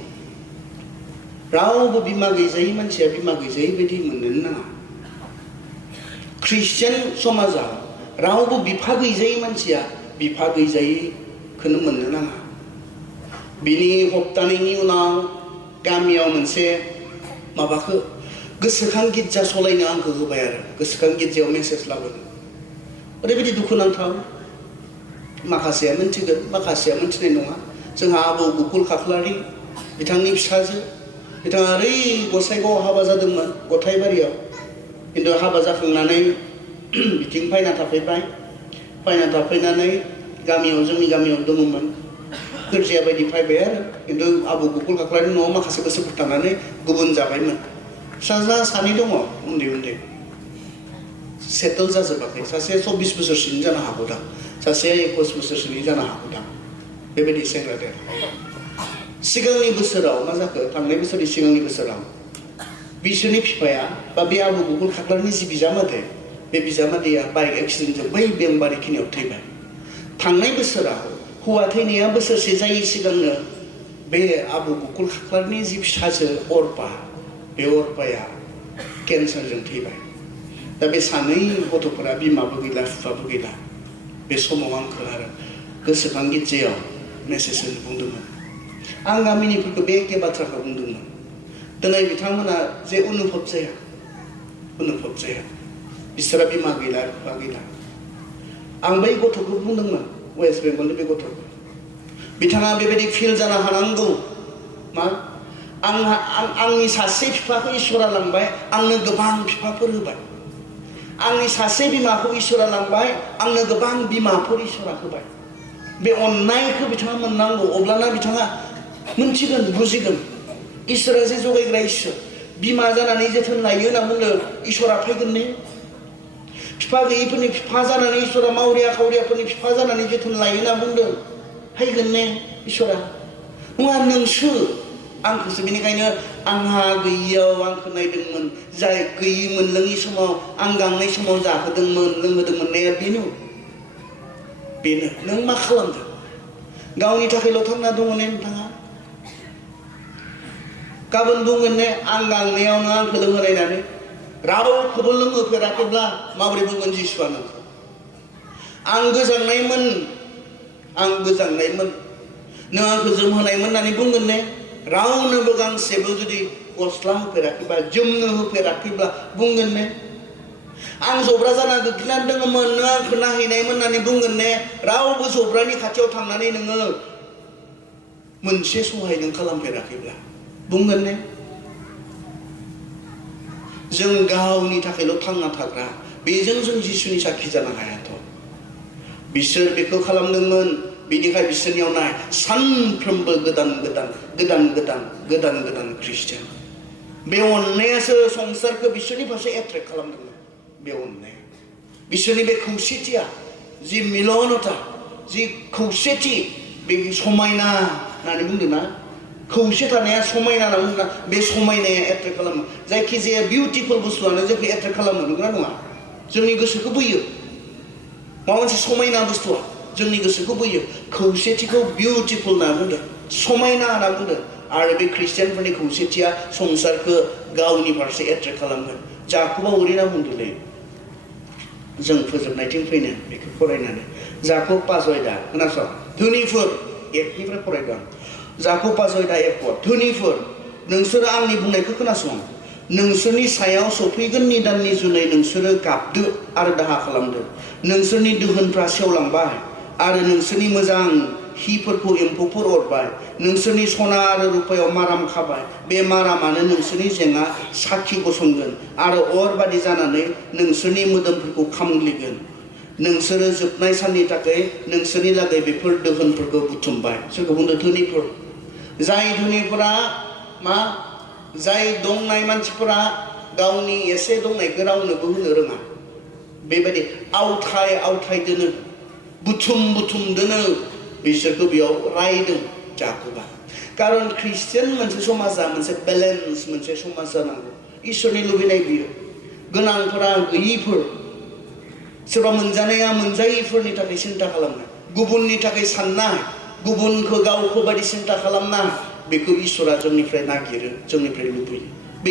रावबो बिमा गैजायै मानसिया बिमा गैजायै बायदि मोननो नाङा ख्रिस्टियान समाजाव रावबो बिफा गैजायै मानसिया बिफा गैजायैखौनो मोननो नाङा बिनि हप्तानैनि उनाव गामियाव मोनसे माबाखौ गोसोखां गिर्जा सलायनो आंखौ होबाय आरो गोसोखां गिर्जायाव मेसेज लाबोनो ओरैबायदि दुखुनांथाव माखासेया मिन्थिगोन माखासेया मिन्थिनाय नङा जोंहा आबौ गुकुल खाख्लारि बिथांनि फिसाजो बिथाङा ओरै गसाइगावआव हाबा जादोंमोन गथायबारियाव खिन्थु हाबा जाखांनानै बिथिं फैना थाफैनानै गामियाव जोंनि गामियाव दङमोन गोरजिया बायदि फैबाय आरो खिन्थु आबौ गुकुल खाख्लारिनि न'आव माखासे बोसोरफोर थानानै गुबुन जाबायमोन फिसाज्ला सानै दङ उन्दै सेटल जाजोबाखै सासे 24 बोसोरसोनि जानो हागौ दां सासे 21 बोसोरसोनि जानो हागौ दां बेबायदि सेंग्रा दे सिगांनि बोसोराव मा जाखो थांनाय बोसोरनि सिगांनि बोसोराव बिसोरनि बिफाया बा बे आबौ गुगुल खाख्लारनि जि बिजामादै बे बिजामादैया बाइक एक्सिडेन्टजों बै बेंबारि खिनियाव थैबाय थांनाय बोसोराव हौवा थैनाया बोसोरसे जायै सिगांनो बे आबौ गुगुल खाख्लारनि जि फिसाजो अरपा बे अरपाया केन्सारजों थैबाय दा बे सानै गथ'फोरा बिमाबो गैला बिफाबो गैला बे समाव आंखौ आरो गोसोखां गिर्जायाव मेसेज होनो बुंदोंमोन आं गामिनिफोरखौ बे एखे बाथ्राखौ बुंदोंमोन दिनै बिथांमोना जे अनुभब जाया बिसोरा बिमा गैला बिफा गैला आं बै गथ'खौ बुंदोंमोन वेस्ट बेंगलनि बे गथ'खौ बिथाङा बेबायदि फिल जानो हानांगौ मा आंनि सासे बिफाखौ इसोरा लांबाय आंनो गोबां बिफाफोर होबाय आंनि सासे बिमाखौ इसोरा लांबाय आंनो गोबां बिमाफोर इसोरा होबाय बे अननायखौ बिथाङा मोननांगौ अब्लाना बिथाङा मोनथिगोन बुजिगोन इसोरा जे जगायग्रा इसोर बिमा जानानै जोथोन लायो होनना बुंदों इसोरा फैगोन ने बिफा गैयिफोरनि बिफा जानानै इसोरा मावरिया खावरियाफोरनि बिफा जानानै जोथोन लायो होनना बुंदों फैगोन ने इसोरा नङा नोंसो आंखौसो बेनिखायनो आंहा गैयियाव आंखौ नायदोंमोन जाय गैयि मोनलोङि समाव आं गांनाय समाव जाहोदोंमोन लोंहोदोंमोन ने बेनो नों मा खालामदों गावनि थाखायल' थांना दङ ने नोंथाङा गाबोन बुंगोन ने आं गांनायावनो आंखौ लोंहोनायनानै रावखौबो लोंहोफेराखैब्ला माबोरै बुंगोन जिसुआ नोंखौ आं गोजांनायमोन नों आंखौ जोमहोनायमोन होननानै बुंगोन ने रावनोबो गांसेबो जुदि गस्ला होफेराखैबा जोमनो होफेराखैब्ला बुंगोन ने आं जब्रा जाना गोग्लैनानै दङमोन नों आंखौ नायहैनायमोन होननानै बुंगोन ने रावबो जब्रानि खाथियाव थांनानै नोङो मोनसे सहाय नों खालामफेराखैब्ला बुंगोन ने जों गावनि थाखायल' थांना थाग्रा बेजों जों जिसुनि साखि जानो हायाथ' बिसोर बेखौ खालामदोंमोन बेनिखाय बिसोरनियाव नाय सानफ्रोमबो गोदान ख्रिस्टियान बे अननायासो संसारखौ बिसोरनि फारसे एट्रेक्ट खालामदोंमोन बे अननाया बिसोरनि बे खौसेथिया जि मिलनता जि खौसेथि बे समायना होननानै बुंदोंना खौसे थानाया समायना होनना बुंदोंना बे समायनाया एट्रेक्ट खालामो जायखिजाया बिउटिफुल बुस्थुआनो जोंखौ एट्रेक्ट खालामो नंगौना नङा जोंनि गोसोखौ बोयो माबा मोनसे समायना बुस्थुआ जोंनि गोसोखौ बोयो खौसेथिखौ बिउटिफुल होनना बुंदों समायना होनना बुंदों आरो बे ख्रिस्टियानफोरनि खौसेथिया संसारखौ गावनि फारसे एट्रेक्ट खालामगोन जाकबा ओरैना बुंदोंलै जों फोजोबनायथिं फैनो बेखौ फरायनानै जाकब 5 खोनासं धोनिफोर 1निफ्राय फरायदों जाकब 5 धोनिफोर नोंसोरो आंनि बुंनायखौ खोनासं नोंसोरनि सायाव सफैगोन निदाननि जुनै नोंसोरो गाबदो आरो दाहा खालामदो नोंसोरनि दोहोनफ्रा सेवलांबाय आरो नोंसोरनि मोजां हिफोरखौ एम्फौफोर अरबाय नोंसोरनि सना आरो रुपायाव माराम खाबाय बे मारामानो नोंसोरनि जेंना साखि गसंगोन आरो अर बादि जानानै नोंसोरनि मोदोमफोरखौ खामग्लिगोन नोंसोरो जोबनाय साननि थाखाय नोंसोरनि लागै बेफोर दोहोनफोरखौ बुथुमबाय सोरखौ बुंदों धोनिफोर जाय धोनिफोरा मा जाय दंनाय मानसिफोरा गावनि एसे दंनायखौ रावनोबो होनो रोङा बेबायदि आवथाय दोनो बुथुम दोनो बिसोरखौ बेयाव रायदों जाकबा कारन ख्रिस्टियान मोनसे समाजा मोनसे बेलेन्स मोनसे समाज जानांगौ इसोरनि लुबैनाय बियो गोनांफोरा गैयिफोर सोरबा मोनजानाया मोनजायैफोरनि थाखाय सिन्ता खालामनाय गुबुननि थाखाय साननाय गुबुनखौ गावखौ बायदि सिन्ता खालामनाय बेखौ इसोरा जोंनिफ्राय नागिरो जोंनिफ्राय लुबैयो बे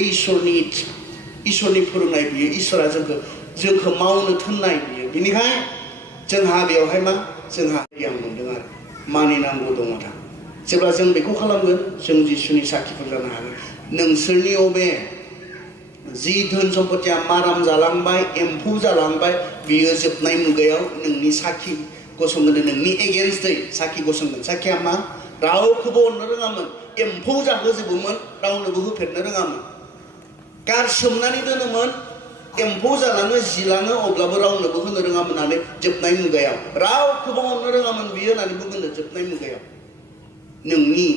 इसोरनि फोरोंनाय बियो इसोरा जोंखौ मावनो थोननाय बियो बेनिखाय जोंहा बेवहाय मा जोंहा गियान मोनदों आरो मानिनांगौ दङ दा जेब्ला जों बेखौ खालामगोन जों जिसुनि साखिफोर जानो हागोन नोंसोरनियाव बे जि धोन सम्पतिया माराम जालांबाय एम्फौ जालांबाय बियो जोबनाय मुगायाव नोंनि साखि गसंगोन नोंनि एगेन्स्टै साखि गसंगोन साखिया मा रावखौबो अननो रोङामोन एम्फौ जाहोजोबोमोन रावनोबो होफेरनो रोङामोन गारसोमनानै दोनोमोन एम्फौ जालाङो जिलाङो अब्लाबो रावनोबो होनो रोङामोन होननानै जोबनाय मुगायाव रावखौबो अननो रोङामोन बियो होननानै बुंगोन जोबनाय मुगायाव नोंनि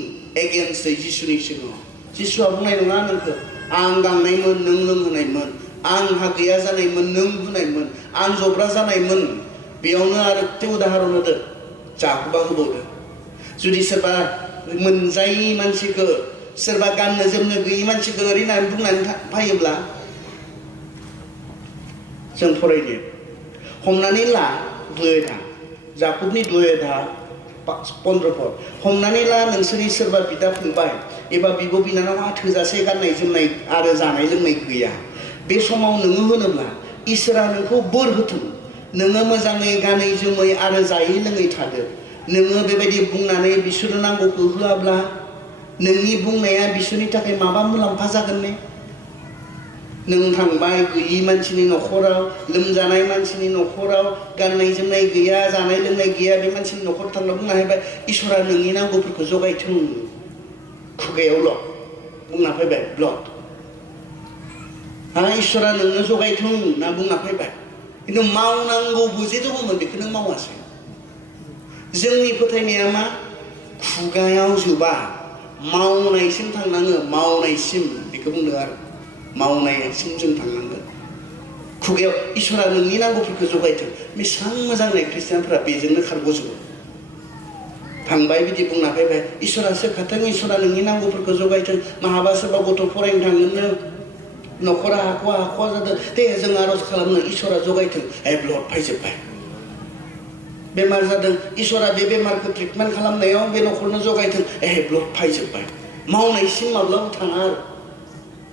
एगेन्स्टै जिसुनि सिगाङाव जिसुआ बुंनाय नङा नोंखौ आं गांनायमोन नों लोंहोनायमोन आंहा गैया जानायमोन नों बुनायमोन आं जब्रा जानायमोन बेयावनो आरो उदाहरन होदो जाखोबा होबावदो जुदि सोरबा मोनजायै मानसिखौ सोरबा गाननो जोमनो गैयै मानसिखौ ओरैनो बुंनानै फैयोब्ला जों फरायनो हमनानै ला 2 जाकुबनि 2:15 हमनानै ला नोंसोरनि सोरबा बिदा फंबाय एबा बिब' बिनानावहा थोजासे गाननाय जोमनाय आरो जानाय लोंनाय गैया बे समाव नोङो होनोब्ला इसोरा नोंखौ बोर होथों नोङो मोजाङै गानै जोमै आरो जायै लोङै थादो नोङो बेबायदि बुंनानै बिसोरनो नांगौखौ होआब्ला नोंनि बुंनाया बिसोरनि थाखाय माबा मुलाम्फा जागोन ने नों थांबाय गैयै मानसिनि न'खराव लोमजानाय मानसिनि न'खराव गाननाय जोमनाय गैया जानाय लोंनाय गैया बे मानसिनि न'खराव थांना बुंना होबाय इसोरा नोंनि नांगौफोरखौ जगायथों खुगायावल' बुंना फैबाय ब्लड इसोरा नोंनो जगायथों होनना बुंना फैबाय खिन्थु मावनांगौबो जे दङमोन बेखौ नों मावासै जोंनि फोथायनाया मा खुगायाव जोबा मावनायसिम थांनाङो मावनायसिम बेखौ बुंदों आरो मावनायसिम जों थांनांगोन खुगायाव इसोरा नोंनि नांगौफोरखौ जगायथों बेसेबां मोजां नाय ख्रिस्टियानफोरा बेजोंनो खारग'जोबो थांबाय बिदि बुंना फैबाय इसोरा सोखाथों इसोरा नोंनि नांगौफोरखौ जगायथों माहाबा सोरबा गथ' फरायनो थांगोननो न'खरा हाख'वा जादों दे जों आर'ज खालामनो इसोरा जगायथों ब्लड फैजोब्बाय बेमार जादों इसोरा बे बेमारखौ ट्रिटमेन्ट खालामनायाव बे न'खरनो जगायथों ब्लड फैजोब्बाय मावनायसिम माब्लाबा थाङा आरो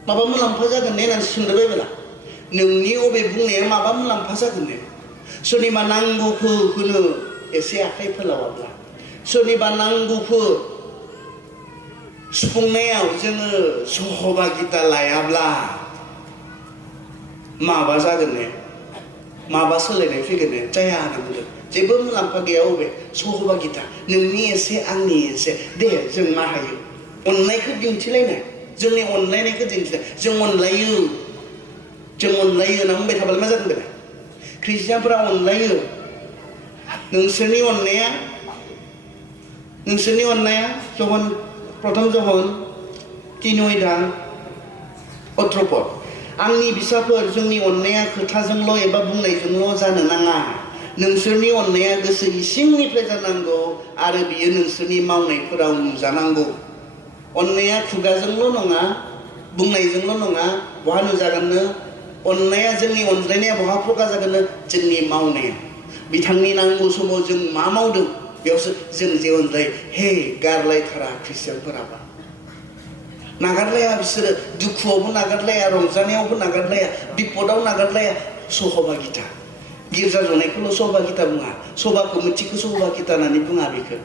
माबा मुलाम्फा जागोन ने होननानै सोंदों बेला नोंनि अबे बुंनाया माबा मुलाम्फा जागोन ने सोरनिबा नांगौखौ होनो एसे आखाइ फोलावाब्ला सोरनिबा नांगौखौ सुफुंनायाव जोङो सहभागिता लायाब्ला माबा जागोन ने माबा सोलायनाय फैगोन ने जाया होनना बुंदों जेबो मुलाम्फा गैया अबे सहभागिता नोंनि एसे आंनि एसे दे जों मा हायो अननायखौ दिन्थिलायनाय जोंनि अनलायनायखौ दिन्थिनाय जों अनलायो होनना बुंबाय थाबालाय मा जागोन बेलाय ख्रिस्टियानफोरा अनलायो नोंसोरनि अननाया जहन प्रथम जहन 3:18 आंनि फिसाफोर जोंनि अननाया खोथाजोंल' एबा बुंनायजोंल' जानो नाङा नोंसोरनि अननाया गोसोनि सिंनिफ्राय जानांगौ आरो बियो नोंसोरनि मावनायफोराव नुजानांगौ अननाया खुगाजोंल' नङा बुंनायजोंल' नङा बहा नुजागोननो अननाया जोंनि अनज्लायनाया बहा प्रकाश जागोननो जोंनि मावनाया बिथांनि नांगौ समाव जों मा मावदों बेयावसो जों जे अनज्लायो हे गारलायथारा ख्रिस्टियानफोराबा नागारलाया बिसोरो दुखुआवबो नागारलाया रंजानायावबो नागारलाया बिपदाव नागारलाया सहभागिता गिर्जा जनायखौल' सहभागिता बुङा सभा कमिटिखौ सहभागिता होननानै बुङा बेखौ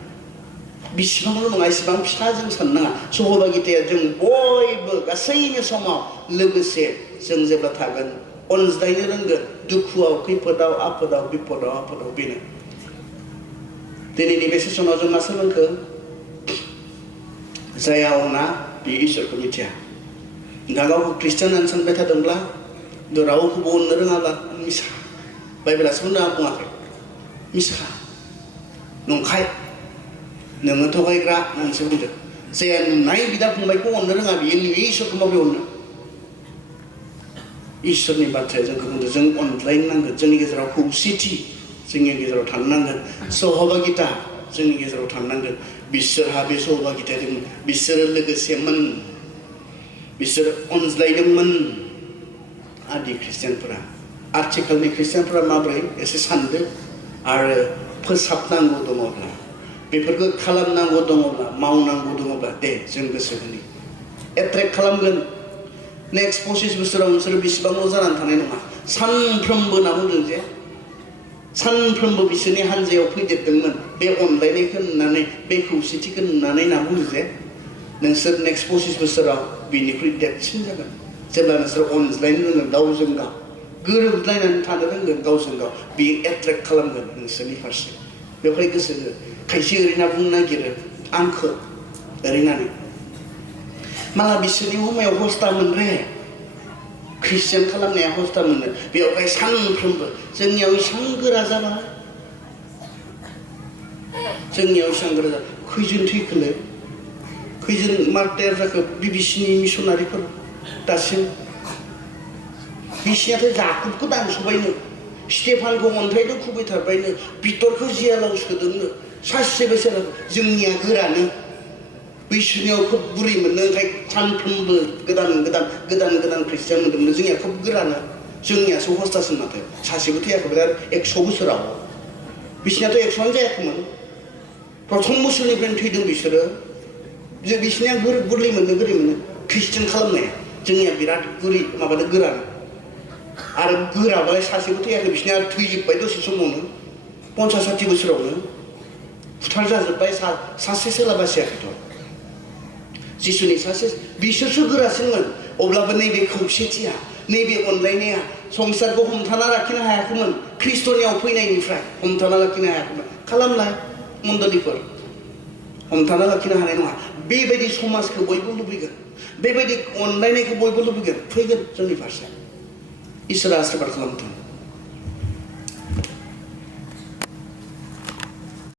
बिसिबांल' नङा इसिबां फिसा जों साननाङा सहभागिताया जों बयबो गासैनि समाव लोगोसे जों जेब्ला थागोन अनज्लायनो रोंगोन दुखुआव खैफोदाव आफोदाव बिपदाव बेनो दिनैनि बे सेसनाव जों मा सोलोंखो जाया अना बे इसोरखौ मिथिया गावखौ ख्रिस्टियान होननानै सानबाय थादोंब्ला रावखौबो अननो रोङाब्ला मिसा बाइबेलासो बुंदों आं बुङाखै मिसा नंखाय नोङो थगायग्रा होननानैसो बुंदों जाया नुनाय बिदा फंबायखौ अननो रोङा बियो नुयै इसोरखौ माबे अननो इसोरनि बाथ्राया जोंखौ बुंदों जों अनज्लायनो नांगोन जोंनि गेजेराव खौसेथि जोंनि गेजेराव थानो नांगोन सहभागिता जोंनि गेजेराव थानो नांगोन बिसोरहा बे सहभागिता दंमोन बिसोरो लोगोसेमोन बिसोर अनज्लायदोंमोन आदि ख्रिस्टियानफोरा आथिखालनि ख्रिस्टियानफोरा माबोरै एसे सानदो आरो फोसाबनांगौ दङब्ला बेफोरखौ खालामनांगौ दङब्ला मावनांगौ दङब्ला दे जों गोसो होनि एट्रेक्ट खालामगोन नेक्स्ट 25 बोसोराव नोंसोर बेसेबांल' जानानै थानाय नङा सानफ्रोमबो होनना बुंदों जे सानफ्रोमबो बिसोरनि हान्जायाव फैदेरदोंमोन बे अनलायनायखौ नुनानै बे खौसेथिखौ नुनानै होनना बुंदों जे नोंसोर नेक्स्ट 25 बोसोराव बिनिख्रुइ देरसिन जागोन जेब्ला नोंसोर अनज्लायनो रोंगोन गावजों गाव गोरोबलायनानै थानो रोंगोन गावजों गाव बेयो एट्रेक्ट खालामगोन नोंसोरनि फारसे बेवहाय गोसो हो खायसे ओरैना बुंनो नागिरो आंखौ ओरैनानै माला बिसोरनि हमायाव हस्ता मोनरे ख्रिस्टियान खालामनाया हस्ता मोनो बेवहाय सानफ्रोमबो जोंनियाव इसां गोरा जाबा खैजोन थैखोलै खैजोन मार्टार जाखो BBCनि मिसनारिफोर दासिम बिसिनाथ' जाकुबखौ दानस'बायनो स्टेफानखौ अन्थाइजों खुबैथारबायनो पिटरखौ जियालाव सोदोंनो सासे बोसोराव जोंनिया गोरानो बैसोनियाव खोब बुरै मोननो ओंखाय सानफ्रोमबो गोदान ख्रिस्टियान मोनदोंमोन जोंनिया खोब गोरानो जोंनिया सहजथासिन नाथाय सासेबो थैयाखैमोन आरो 100 बोसोराव बिसिनाथ' 100 जायाखैमोन प्रथम बोसोरनिफ्रायनो थैदों बिसोरो बिसिनिया गोरलै मोनो ख्रिस्टियान खालामनाया जोंनिया बिराद गुरै माबादो गोरान आरो गोराबालाय सासेबो थैयाखै बिसिनिया थैजोब्बाय दसे समावनो 50-60 बोसोरावनो फुथार जाजोब्बाय सासे सोलाबासियाखैथ' जिसुनि सासे बिसोरसो गोरासिनमोन अब्लाबो नैबे खौसेथिया नैबे अनलायनाया संसारखौ हमथाना लाखिनो हायाखैमोन ख्रिस्टनियाव फैनायनिफ्राय हमथाना लाखिनो हायाखैमोन खालामलाय मण्डलिफोर हमथाना लाखिनो हानाय नङा बेबायदि समाजखौ बयबो लुबैगोन बेबायदि अनलायनायखौ बयबो लुबैगोन फैगोन जोंनि फारसे इसोरा आशीर्बाद खालामथों